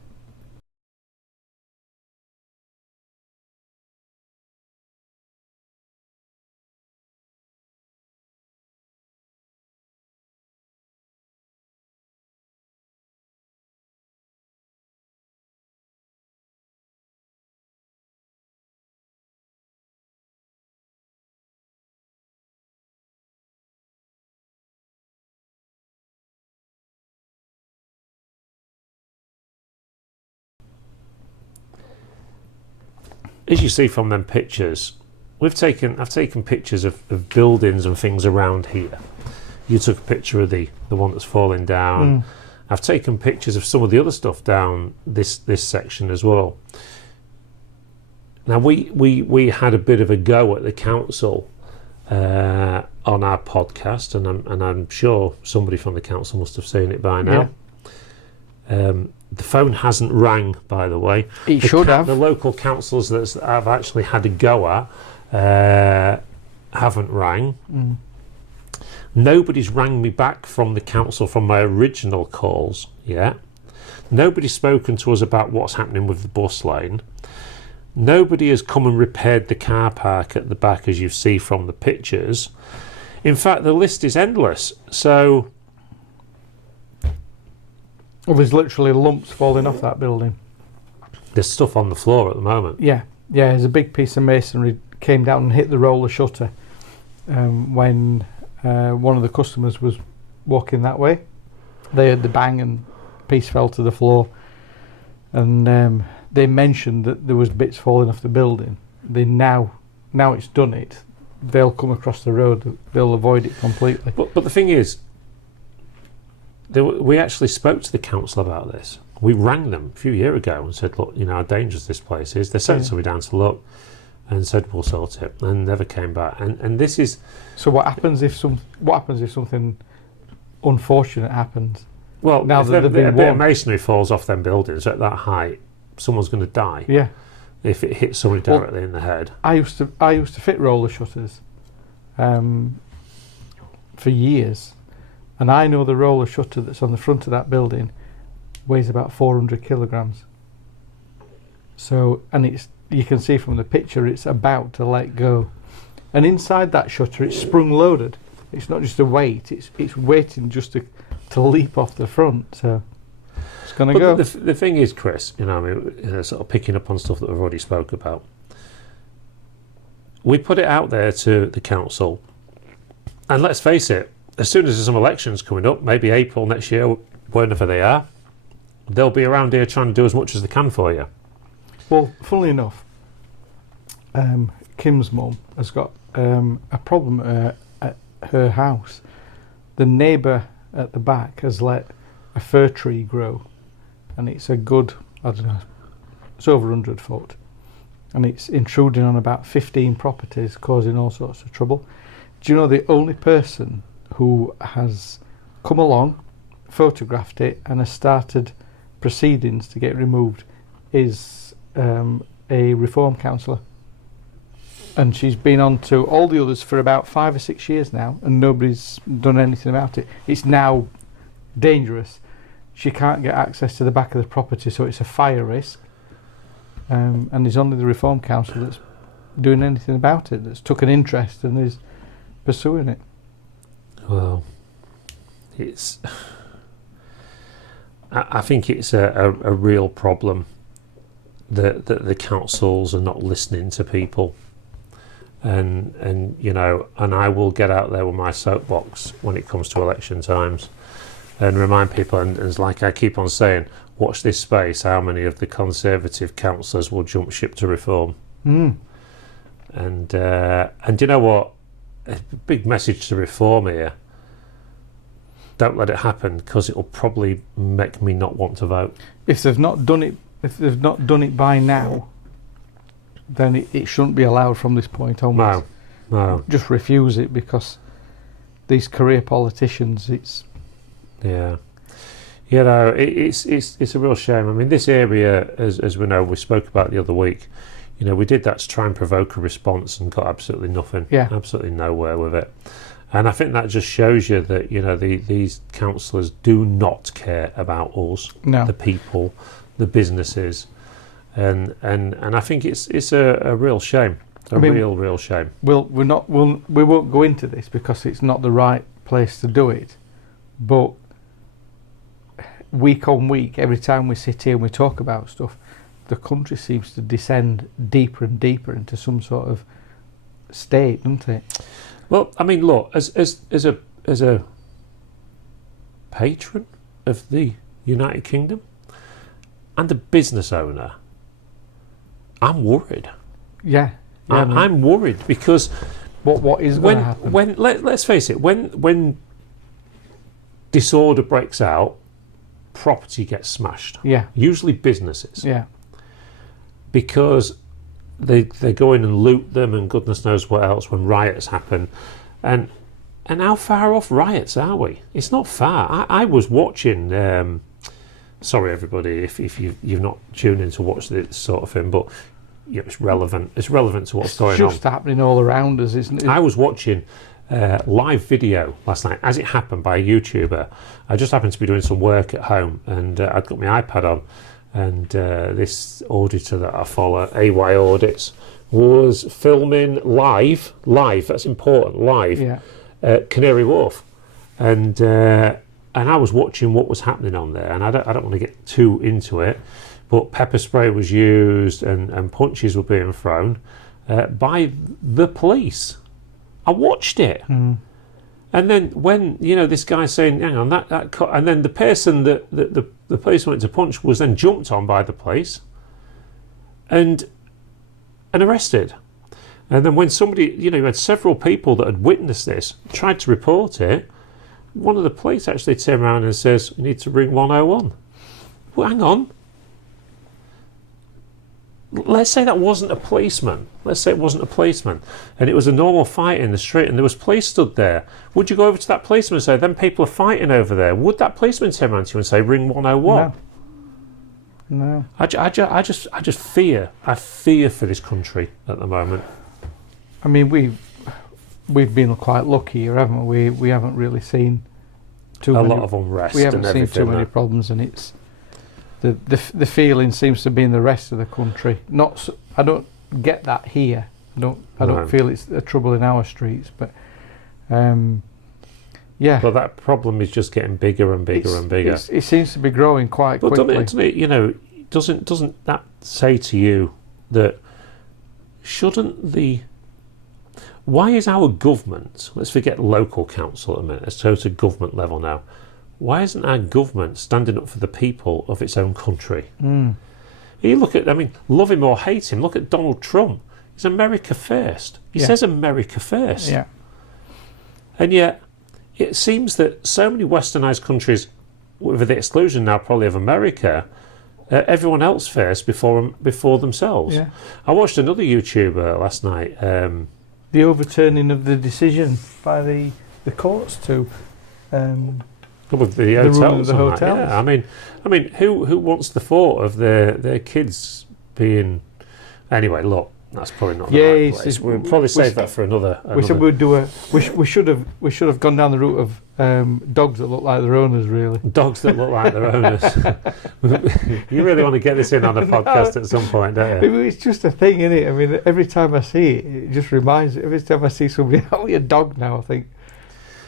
As you see from them pictures, I've taken pictures of buildings and things around here. You took a picture of the one that's falling down. I've taken pictures of some of the other stuff down this section as well. Now we had a bit of a go at the council on our podcast, and I'm sure somebody from the council must have seen it by now. Yeah. The phone hasn't rang, by the way. It should have. The local councils that I've actually had a go at haven't rang. Nobody's rang me back from the council from my original calls yet. Nobody's spoken to us about what's happening with the bus lane. Nobody has come and repaired the car park at the back, as you see from the pictures. In fact, the list is endless. So... well, there's literally lumps falling off that building. There's stuff on the floor at the moment. Yeah, there's a big piece of masonry came down and hit the roller shutter when one of the customers was walking that way. They heard the bang and piece fell to the floor, and they mentioned that there was bits falling off the building. They now it's done it, they'll come across the road, they'll avoid it completely. But the thing is, we actually spoke to the council about this. We rang them a few years ago and said, look, how dangerous this place is. They sent somebody down to look and said we'll sort it, and never came back. And this is... So what happens if something unfortunate happens? Well, now if a bit of masonry falls off them buildings at that height, someone's going to die. Yeah. If it hits somebody directly in the head. I used to fit roller shutters for years. And I know the roller shutter that's on the front of that building weighs about 400 kilograms. So, and you can see from the picture, it's about to let go. And inside that shutter, it's sprung loaded. It's not just a weight; it's waiting just to leap off the front. So it's going to go. The thing is, Chris, sort of picking up on stuff that we've already spoke about. We put it out there to the council, and let's face it. As soon as there's some elections coming up, maybe April next year, whenever they are, they'll be around here trying to do as much as they can for you. Well, funnily enough, Kim's mum has got a problem at her house. The neighbour at the back has let a fir tree grow, and it's a good, I don't know, it's over 100 foot, and it's intruding on about 15 properties, causing all sorts of trouble. Do you know the only person who has come along, photographed it, and has started proceedings to get removed is a reform councillor, and she's been on to all the others for about 5 or 6 years now, and nobody's done anything about it. It's now dangerous. She can't get access to the back of the property, so it's a fire risk, and there's only the reform council that's doing anything about it, that's took an interest and is pursuing it. Well, I think it's a real problem that the councils are not listening to people, and I will get out there with my soapbox when it comes to election times and remind people, and it's like I keep on saying, watch this space, how many of the Conservative councillors will jump ship to reform. And you know what, a big message to reform here: don't let it happen, because it'll probably make me not want to vote. If they've not done it by now, then it shouldn't be allowed from this point onwards. No. Just refuse it, because these career politicians, it's... Yeah. You know, it's a real shame. I mean, this area, as we know, we spoke about the other week, you know, we did that to try and provoke a response and got absolutely nothing. Yeah. Absolutely nowhere with it. And I think that just shows you that, you know, these councillors do not care about us, the people, the businesses. And I think it's a real shame. Real shame. We won't go into this because it's not the right place to do it. But week on week, every time we sit here and we talk about stuff, the country seems to descend deeper and deeper into some sort of state, doesn't it? Well, I mean, look, as a patron of the United Kingdom and a business owner, I'm worried. Yeah. I'm worried, because what is going to happen? Let's face it, when disorder breaks out, property gets smashed. Yeah. Usually businesses. Yeah. Because they go in and loot them and goodness knows what else when riots happen. And how far off riots are we? It's not far. I was watching, sorry everybody if you've not tuned in to watch this sort of thing, but yeah, it's relevant. It's relevant to what's going on. It's just happening all around us, isn't it? I was watching live video last night as it happened by a YouTuber. I just happened to be doing some work at home, and I'd got my iPad on, and this auditor that I follow, AY Audits, was filming live, that's important, live, Canary Wharf. And I was watching what was happening on there, and I don't want to get too into it, but pepper spray was used and punches were being thrown by the police. I watched it. And then when, you know, this guy's saying, hang on, and then the person that the police wanted to punch was then jumped on by the police and arrested. And then when somebody, you know, you had several people that had witnessed this, tried to report it, one of the police actually turned around and says, you need to ring 101. Well, hang on. Let's say that wasn't a policeman. Let's say it wasn't a policeman, and it was a normal fight in the street, and there was police stood there. Would you go over to that policeman and say, "Them people are fighting over there"? Would that policeman turn around to you and say, "Ring 101"? No. I just fear. I fear for this country at the moment. I mean, we've been quite lucky here, haven't we? We haven't really seen a lot of unrest. We haven't seen too many problems, and it's. The feeling seems to be in the rest of the country. I don't get that here. I don't feel it's a trouble in our streets, but yeah. But that problem is just getting bigger and bigger and bigger. It seems to be growing quite quickly. Doesn't it? You know, doesn't that say to you that why is our government? Let's forget local council a minute. Let's go to government level now. Why isn't our government standing up for the people of its own country? You look at, I mean, love him or hate him, look at Donald Trump. He's America first. He says America first. Yeah. And yet, it seems that so many westernised countries, with the exclusion now probably of America, everyone else first before themselves. Yeah. I watched another YouTuber last night. The overturning of the decision by the courts to... with the hotels, the hotels. Yeah, I mean, who wants the thought of their kids being? Anyway, look, that's probably not. Yeah, the right place. We'll probably save that for another. We said we'd do we should have gone down the route of dogs that look like their owners. Really, dogs that look like their owners. You really want to get this in on a podcast at some point, don't you? It's just a thing, isn't it? I mean, every time I see it, it just reminds me. Every time I see somebody out with a dog now, I think.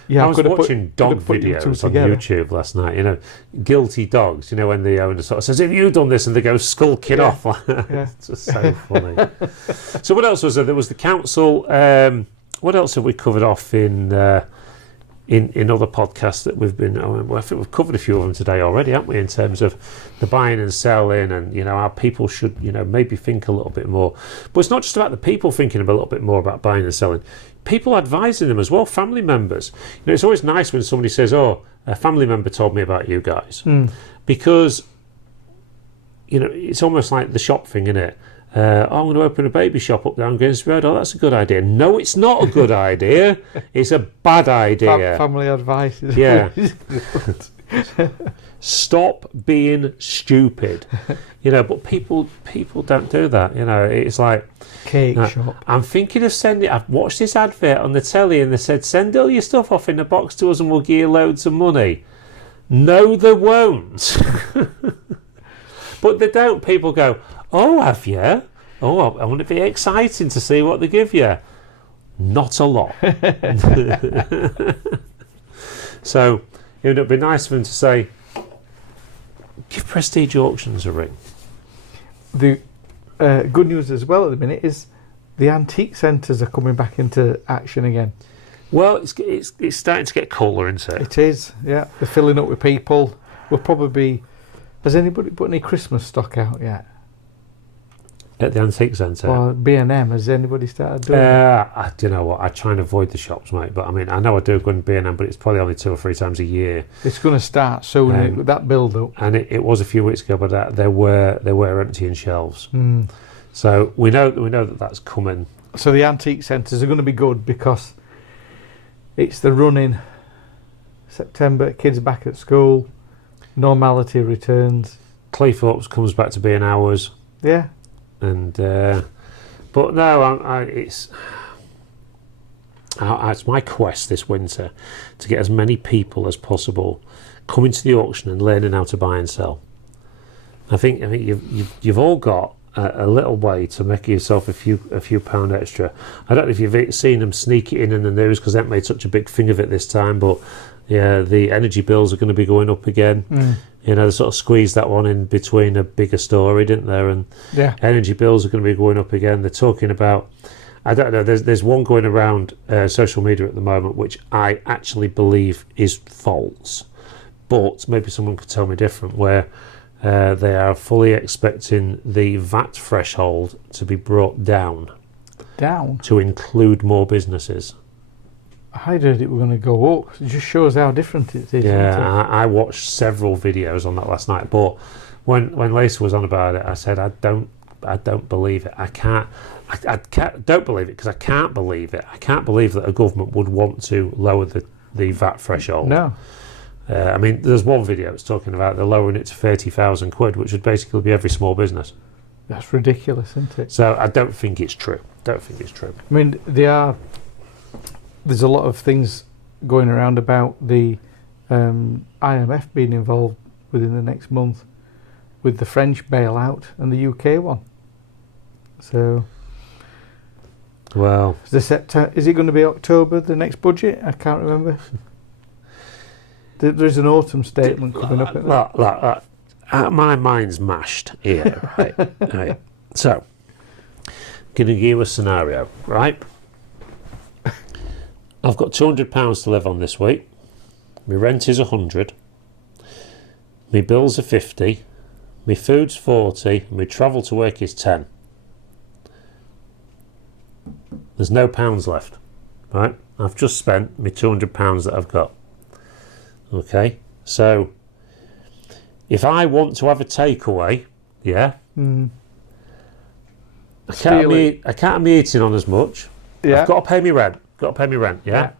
Yeah, I was watching dog videos on YouTube last night, you know, guilty dogs, you know, when the owner sort of says, have you done this? And they go skulking off. It's just so funny. So what else was there? There was the council. What else have we covered off in in other podcasts that we've been, I think we've covered a few of them today already, haven't we, in terms of the buying and selling, and how people should maybe think a little bit more. But it's not just about the people thinking a little bit more about buying and selling, people advising them as well, family members. It's always nice when somebody says, oh, a family member told me about you guys, because it's almost like the shop thing, isn't it? I'm going to open a baby shop up down Grimsby Road. Oh, that's a good idea. No, it's not a good idea. It's a bad idea. Family advice. Yeah. Stop being stupid. But people don't do that. It's like cake shop. I'm thinking of sending. I've watched this advert on the telly, and they said, "Send all your stuff off in a box to us, and we'll give you loads of money." No, they won't. But they don't. People go, oh, have you? Oh, I want it to be exciting to see what they give you. Not a lot. So it would be nice for them to say, give Prestige Auctions a ring. The good news as well at the minute is the antique centres are coming back into action again. Well, it's starting to get cooler, isn't it? It is, yeah. They're filling up with people. We'll probably... Has anybody put any Christmas stock out yet? At the antique centre? Or B&M, has anybody started doing it? Do you know what? I try and avoid the shops, mate. But I know I do go in B&M, but it's probably only 2 or 3 times a year. It's going to start soon with that build-up. And it was a few weeks ago, but they were emptying shelves. So we know that that's coming. So the antique centres are going to be good because it's the running September, kids are back at school. Normality returns. Cleethorpes comes back to being ours. Yeah. And but no, it's my quest this winter to get as many people as possible coming to the auction and learning how to buy and sell. I think you've all got a little way to make yourself a few pound extra. I don't know if you've seen them sneak it in the news because they haven't made such a big thing of it this time, but yeah, the energy bills are going to be going up again. They sort of squeezed that one in between a bigger story, didn't there? And energy bills are going to be going up again. They're talking about, I don't know, there's one going around social media at the moment which I actually believe is false, but maybe someone could tell me different, where they are fully expecting the VAT threshold to be brought down to include more businesses. I heard it were going to go up. It just shows how different it is. Yeah, I watched several videos on that last night, but when Lacey was on about it, I said I don't believe it. I don't believe it because I can't believe it. I can't believe that a government would want to lower the VAT threshold. No. There's one video that's talking about they're lowering it to 30,000 quid, which would basically be every small business. That's ridiculous, isn't it? So I don't think it's true. There's a lot of things going around about the IMF being involved within the next month with the French bailout and the UK one. So, well, is it going to be October, the next budget? I can't remember. There's an autumn statement coming up. My mind's mashed here, right? So, going to give you a scenario, right? I've got £200 to live on this week. My rent is 100. My bills are 50. My food's 40. And my travel to work is 10. There's no pounds left, right? I've just spent my £200 that I've got. Okay, so if I want to have a takeaway, I can't have me eating on as much. Yeah. I've got to pay me rent. Yeah.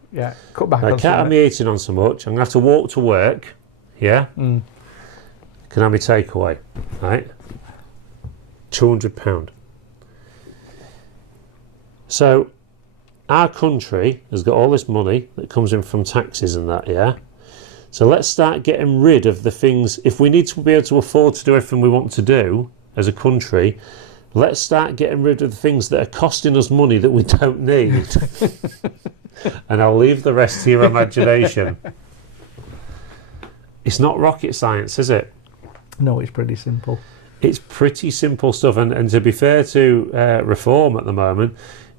Cut back. I can't have me eating on so much. I'm gonna have to walk to work. Yeah. Can have me takeaway, right? £200. So our country has got all this money that comes in from taxes and that, yeah. So let's start getting rid of the things. If we need to be able to afford to do everything we want to do as a country, let's start getting rid of the things that are costing us money that we don't need. And I'll leave the rest to your imagination. It's not rocket science, is it? No, it's pretty simple. It's pretty simple stuff. And to be fair to Reform at the moment,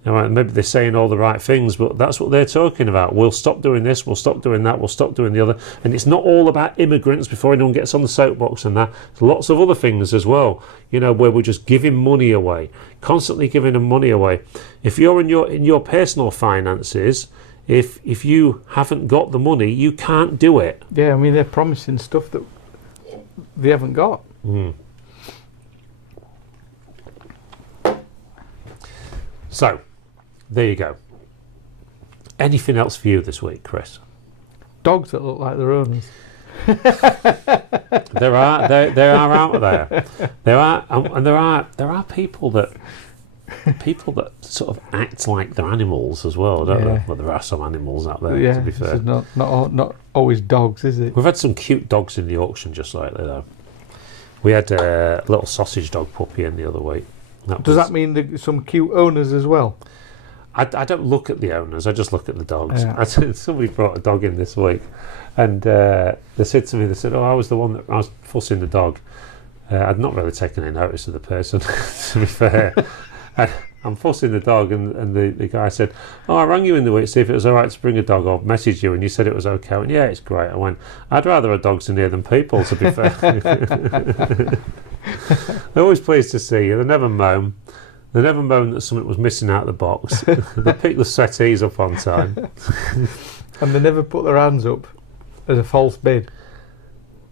Maybe they're saying all the right things, but that's what they're talking about. We'll stop doing this, we'll stop doing that, we'll stop doing the other. And it's not all about immigrants before anyone gets on the soapbox and that. There's lots of other things as well, where we're just giving money away, constantly giving them money away. If you're in your personal finances, if you haven't got the money, you can't do it. Yeah, I mean, they're promising stuff that they haven't got. So, there you go. Anything else for you this week, Chris? Dogs that look like their owners. There are out there. There are people that sort of act like they're animals as well, don't they? Well, there are some animals out there. To be fair, it's not always dogs, is it? We've had some cute dogs in the auction just lately, though. We had a little sausage dog puppy in the other week. Does that mean some cute owners as well? I don't look at the owners, I just look at the dogs. Yeah. Somebody brought a dog in this week, and they said to me, oh, I was the one that I was fussing the dog. I'd not really taken any notice of the person, to be fair. I'm fussing the dog, and the guy said, oh, I rang you in the week to see if it was all right to bring a dog, or messaged you, and you said it was okay. I went, yeah, it's great. I went, I'd rather have dogs in here than people, to be fair. They're always pleased to see you. They never moan. They never moan that something was missing out of the box. They pick the settees up on time. And they never put their hands up as a false bid.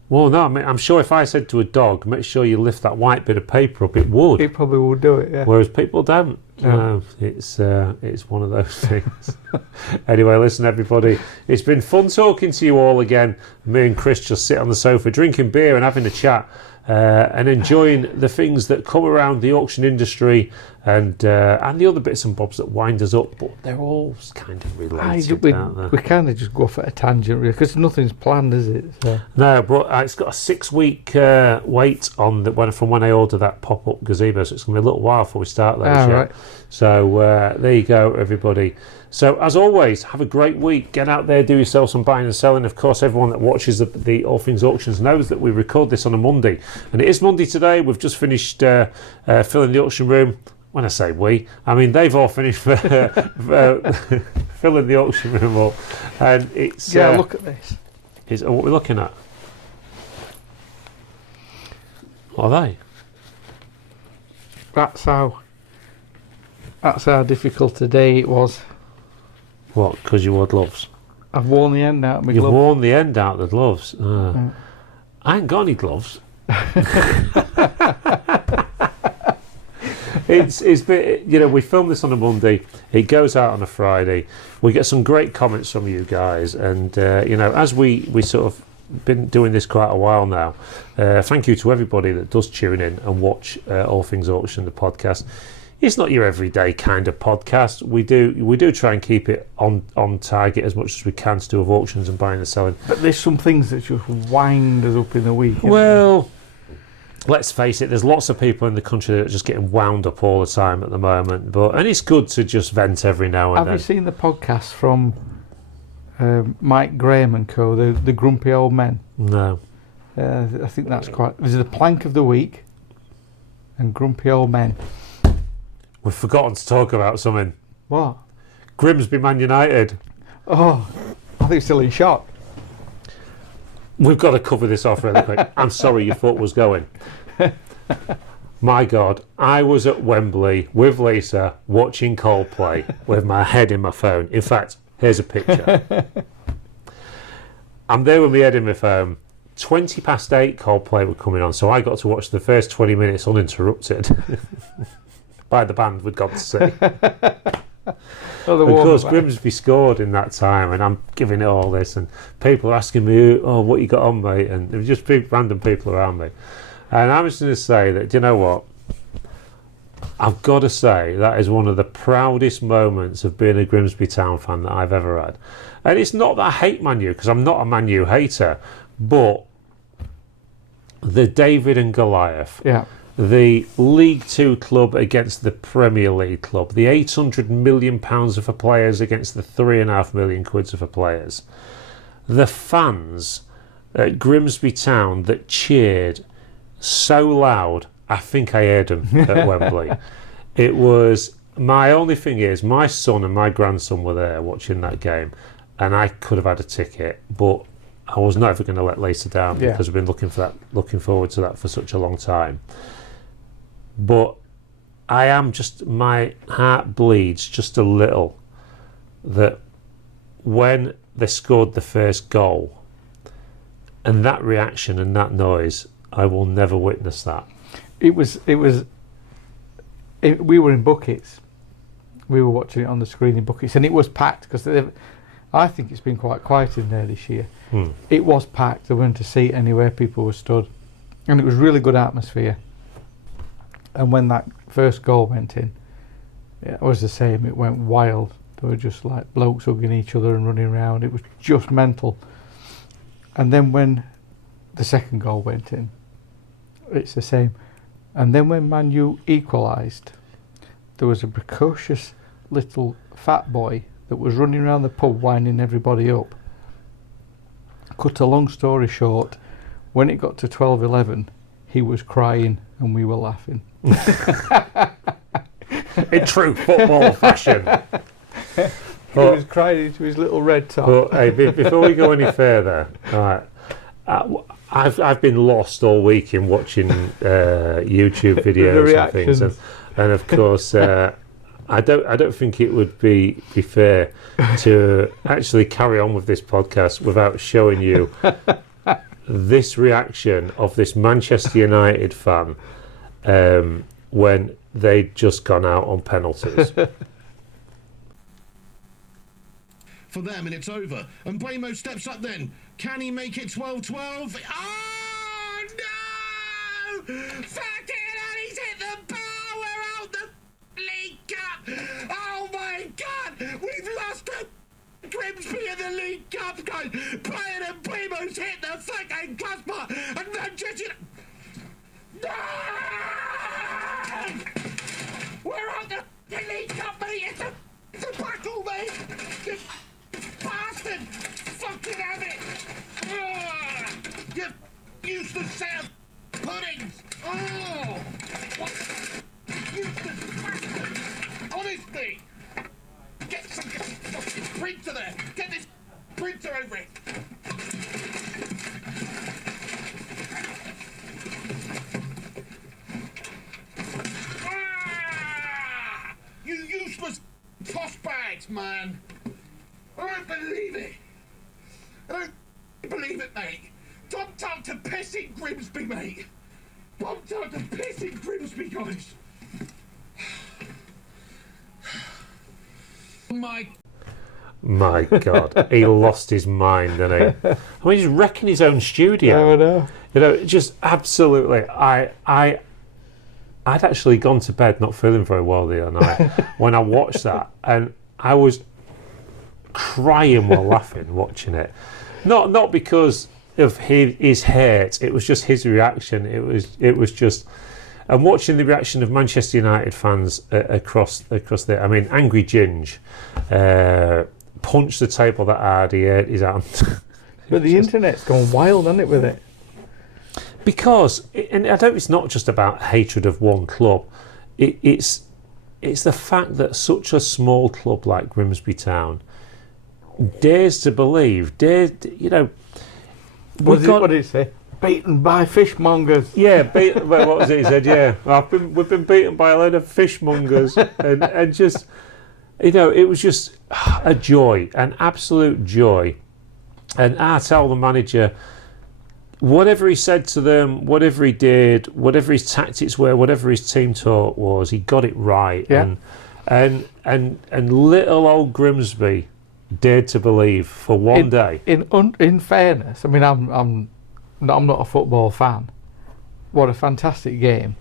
Well, no, I mean, I'm sure if I said to a dog, make sure you lift that white bit of paper up, it would. It probably would do it, yeah. Whereas people don't. No. It's one of those things. Anyway, listen, everybody, it's been fun talking to you all again. Me and Chris just sit on the sofa drinking beer and having a chat. And enjoying the things that come around the auction industry and the other bits and bobs that wind us up, but they're all kind of related, aren't they? We kind of just go off at a tangent, really, because nothing's planned, is it? So. No, but it's got a 6-week wait on from when I ordered that pop-up gazebo, so it's going to be a little while before we start those. Right. So there you go, everybody. So, as always, have a great week. Get out there, do yourself some buying and selling. Of course, everyone that watches the All Things Auctions knows that we record this on a Monday. And it is Monday today. We've just finished filling the auction room. When I say we, I mean they've all finished filling the auction room up. And it's... look at this. Is what we're looking at. What are they? That's how difficult a day it was. What, because you wore gloves? I've worn the end out of my You've glove. worn the end out of the gloves. I ain't got any gloves. It's been, we film this on a Monday. It goes out on a Friday. We get some great comments from you guys, and as we sort of been doing this quite a while now. Thank you to everybody that does tune in and watch All Things Auction, the podcast. It's not your everyday kind of podcast. We do try and keep it on target as much as we can to do with auctions and buying and selling. But there's some things that just wind us up in the week. Well, let's face it, there's lots of people in the country that are just getting wound up all the time at the moment. And it's good to just vent every now and then. Have you seen the podcast from Mike Graham and co, the Grumpy Old Men? No. I think that's quite... There's the Plank of the Week and Grumpy Old Men. We've forgotten to talk about something. What? Grimsby Man United. Oh, I think it's still in shock. We've got to cover this off really quick. I'm sorry your foot was going. My God, I was at Wembley with Lisa watching Coldplay with my head in my phone. In fact, here's a picture. I'm there with my head in my phone. 8:20 Coldplay were coming on, so I got to watch the first 20 minutes uninterrupted. By the band we'd got to see. Of course, Grimsby scored in that time, and I'm giving it all this, and people are asking me, "Oh, what you got on, mate?" And there were just random people around me, and I was going to say that. Do you know what? I've got to say that is one of the proudest moments of being a Grimsby Town fan that I've ever had. And it's not that I hate Man U, because I'm not a Man U hater, but the David and Goliath. Yeah. The League Two club against the Premier League club, the £800 million for players against the £3.5 million for players. The fans at Grimsby Town that cheered so loud, I think I heard them at Wembley. It was my only thing is, my son and my grandson were there watching that game, and I could have had a ticket, but I was never going to let Lisa down because we've been looking forward to that for such a long time. But I am just, my heart bleeds just a little that when they scored the first goal, and that reaction and that noise, I will never witness that. We were in buckets. We were watching it on the screen in buckets, and it was packed because I think it's been quite quiet in there this year. It was packed. There weren't a seat anywhere. People were stood, and it was really good atmosphere. And when that first goal went in, it was the same. It went wild. There were just like blokes hugging each other and running around. It was just mental. And then when the second goal went in, it's the same. And then when Man U equalised, there was a precocious little fat boy that was running around the pub winding everybody up. Cut a long story short, when it got to 12-11, he was crying and we were laughing. In true football fashion. He was crying into his little red top. But hey, before we go any further, I've been lost all week in watching YouTube videos and things, and of course I don't think it would be fair to actually carry on with this podcast without showing you this reaction of this Manchester United fan when they'd just gone out on penalties. For them, and it's over. And Bramo steps up then. Can he make it 12-12? Oh, no! Fucking hell, he's hit the bar! We're out the League Cup! Oh, my God! We've lost to Grimsby in the League Cup, guys! Brian and Brimo's hit the fucking crossbar! And Manchester... No! We're out the League Cup, mate! It's a battle, mate! Bastard! Fucking have it! You useless set of puddings! Oh! What? Useless bastard! Honestly! Get some fucking printer there! Get this printer over it! You useless toss bags, man! I don't believe it! I don't believe it, mate! Tom time to piss in Grimsby, mate! Tom time to piss in Grimsby, guys! My God, he lost his mind, didn't he? I mean, he's wrecking his own studio. I know. You know, just absolutely. I'd actually gone to bed not feeling very well the other night when I watched that, and I was crying while laughing watching it. Not because of his hate. It was just his reaction. It was just, and watching the reaction of Manchester United fans across there. I mean, Angry Ginge punched the table that hard. He hurt his hand. But the internet's gone wild, hasn't it, with it? Because, and I don't. It's not just about hatred of one club. It's the fact that such a small club like Grimsby Town dares to believe, you know. What did he say? Beaten by fishmongers. Yeah, what was it he said? Yeah, we've been beaten by a load of fishmongers, and just, you know, it was just a joy, an absolute joy. And I tell the manager, whatever he said to them, whatever he did, whatever his tactics were, whatever his team talk was, he got it right. Yeah. And little old Grimsby dared to believe for one day. In fairness, I mean, I'm not a football fan. What a fantastic game!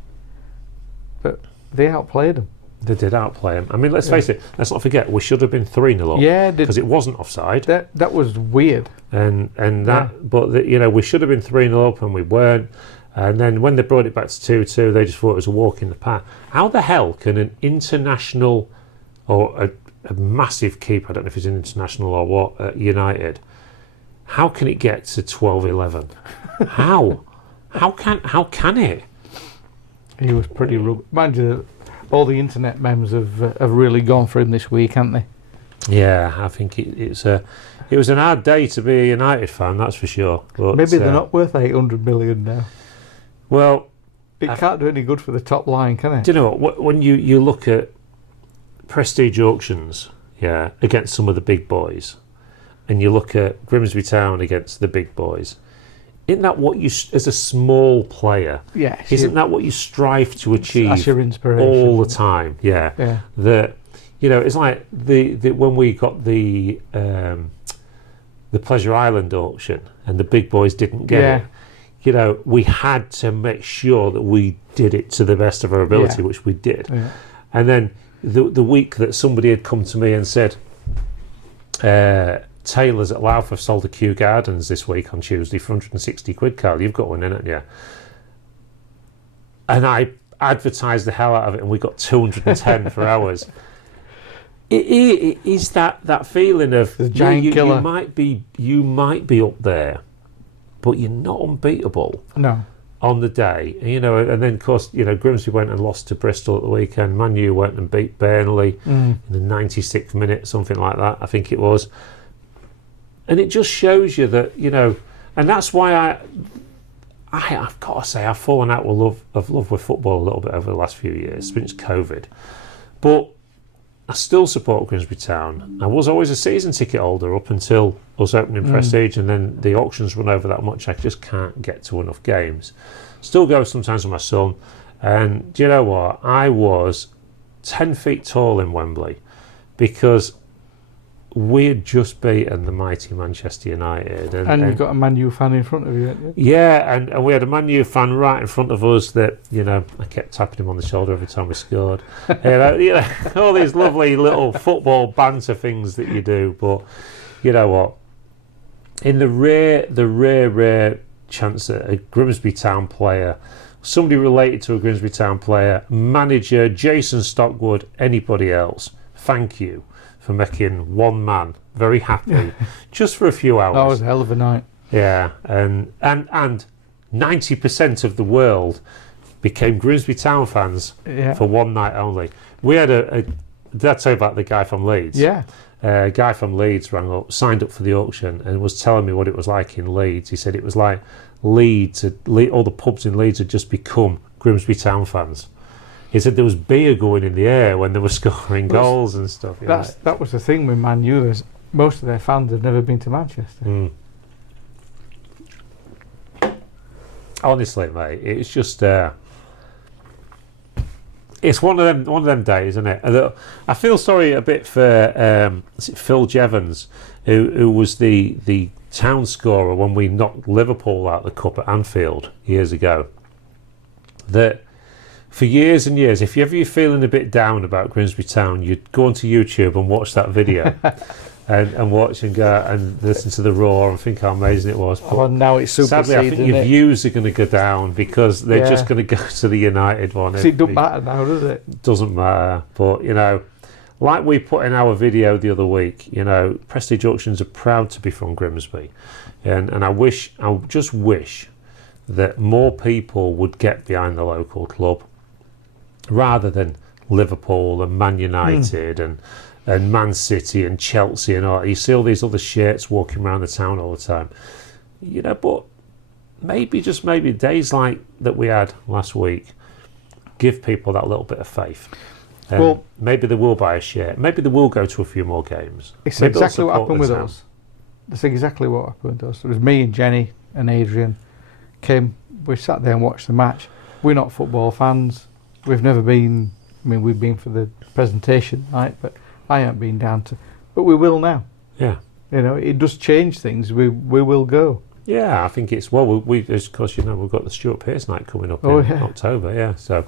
But they outplayed them. They did outplay him. I mean, let's face it. Let's not forget, we should have been 3-0 up. Yeah, because it wasn't offside. That was weird. And that, but you know, we should have been 3-0 up and we weren't. And then when they brought it back to 2-2, they just thought it was a walk in the park. How the hell can an international or a massive keeper, I don't know if he's an international or what, at United, how can it get to 12-11? How can it? He was pretty rugged. Mind you, all the internet memes have really gone for him this week, haven't they? Yeah, I think it was an hard day to be a United fan, that's for sure. But, maybe they're not worth 800 million now. Well, it can't do any good for the top line, can it? Do you know what? When you look at Prestige Auctions, yeah, against some of the big boys, and you look at Grimsby Town against the big boys, isn't that what you, as a small player, yes, isn't that what you strive to achieve? That's your inspiration all the time. Yeah. That, you know, it's like the when we got the Pleasure Island auction and the big boys didn't get it. You know, we had to make sure that we did it to the best of our ability, which we did. Yeah. And then the week that somebody had come to me and said, Taylor's at Louth have sold a Kew Gardens this week on Tuesday for 160 quid, Carl. You've got one in it, yeah. And I advertised the hell out of it, and we got 210 for ours. It is that feeling of the giant killer. You might be up there, but you're not unbeatable. No. On the day, you know, and then of course, you know, Grimsby went and lost to Bristol at the weekend. Man U went and beat Burnley in the 96th minute, something like that, I think it was. And it just shows you that, you know, and that's why I've got to say I've fallen out of love with football a little bit over the last few years since COVID, but I still support Grimsby Town. I was always a season ticket holder up until us opening Prestige, and then the auctions run over that much. I just can't get to enough games. Still go sometimes with my son, and do you know what? I was 10 feet tall in Wembley because we had just beaten the mighty Manchester United. And you've got a Man U fan in front of you, haven't you? Yeah, and we had a Man U fan right in front of us that, you know, I kept tapping him on the shoulder every time we scored. You know, all these lovely little football banter things that you do. But you know what? In the rare chance that a Grimsby Town player, somebody related to a Grimsby Town player, manager, Jason Stockwood, anybody else, thank you for making one man very happy just for a few hours. That was a hell of a night. Yeah, and 90% of the world became Grimsby Town fans for one night only. We had did I tell you about the guy from Leeds? Yeah. A guy from Leeds rang up, signed up for the auction, and was telling me what it was like in Leeds. He said it was like Leeds, all the pubs in Leeds had just become Grimsby Town fans. He said there was beer going in the air when they were scoring goals and stuff. That was the thing with Man U. Most of their fans have never been to Manchester. Honestly, mate, it's just it's one of them days, isn't it? I feel sorry a bit for Phil Jevons, who was the town scorer when we knocked Liverpool out of the cup at Anfield years ago. That. For years and years, if you're feeling a bit down about Grimsby Town, you'd go onto YouTube and watch that video and watch and go and listen to the roar and think how amazing it was. But now it's superseded. Sadly, I think your views are going to go down because they're just going to go to the United one. It doesn't matter now, does it? Doesn't matter. But, you know, like we put in our video the other week, you know, Prestige Auctions are proud to be from Grimsby. And I just wish that more people would get behind the local club, rather than Liverpool and Man United and Man City and Chelsea and all. You see all these other shirts walking around the town all the time. You know, but maybe days like that we had last week give people that little bit of faith. Well, maybe they will buy a shirt. Maybe they will go to a few more games. It's exactly what happened with us. That's exactly what happened with us. It was me and Jenny and Adrian, Kim. We sat there and watched the match. We're not football fans. We've never been. I mean, we've been for the presentation night, but I haven't been down to. But we will now. Yeah. You know, it does change things. We will go. Yeah, I think it's we of course, you know, we've got the Stuart Pearce night coming up in October. Yeah, so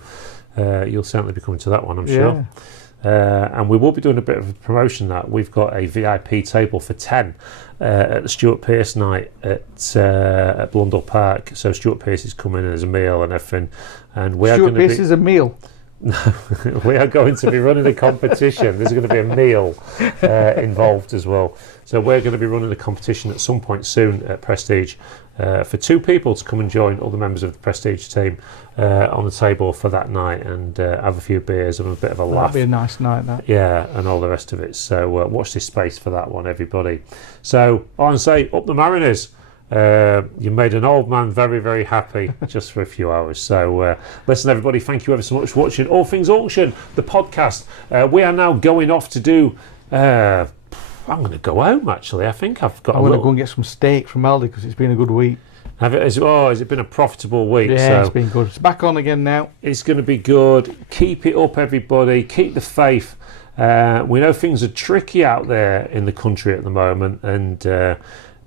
you'll certainly be coming to that one, I'm sure. And we will be doing a bit of a promotion that we've got a VIP table for 10 at the Stuart Pearce night at Blundell Park. So Stuart Pearce is coming in as a meal and everything, and we are going to be. Stuart Pearce is a meal. We are going to be running a competition. There's going to be a meal involved as well. So we're going to be running a competition at some point soon at Prestige for 2 people to come and join other members of the Prestige team on the table for that night and have a few beers and a bit of a laugh. That'll be a nice night, that. Yeah, and all the rest of it. So watch this space for that one, everybody. So I want to say, up the Mariners. You made an old man very, very happy just for a few hours. So listen, everybody, thank you ever so much for watching All Things Auction, the podcast. We are now going off to do I'm going to go home, actually. I think I've got I'm going to go and get some steak from Aldi because it's been a good week. Has it been a profitable week? Yeah, it's been good. It's back on again now. It's going to be good. Keep it up, everybody. Keep the faith. We know things are tricky out there in the country at the moment,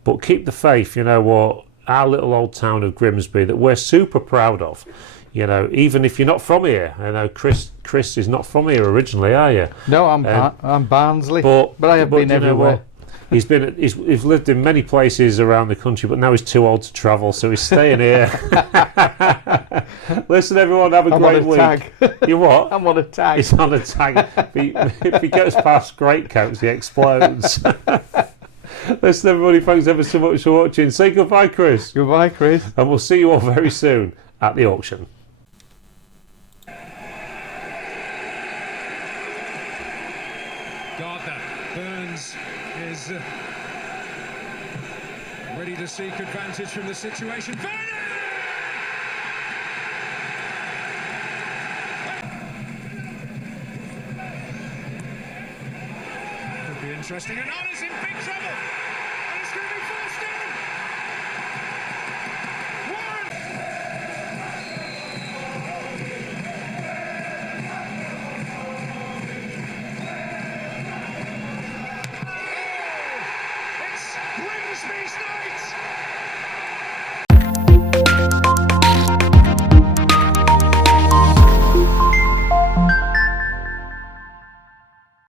but keep the faith. You know what? Our little old town of Grimsby that we're super proud of. You know, even if you're not from here. I know Chris is not from here originally, are you? No, I'm Barnsley, but I have been everywhere. He's lived in many places around the country, but now he's too old to travel, so he's staying here. Listen, everyone, have a great week. Tag. You what? I'm on a tag. He's on a tag. If he gets past greatcoats, he explodes. Listen, everybody, thanks ever so much for watching. Say goodbye, Chris. Goodbye, Chris. And we'll see you all very soon at the auction. Burns is ready to seek advantage from the situation. Could be interesting, and Honor's in big trouble, and it's going to be forced in. Grimsby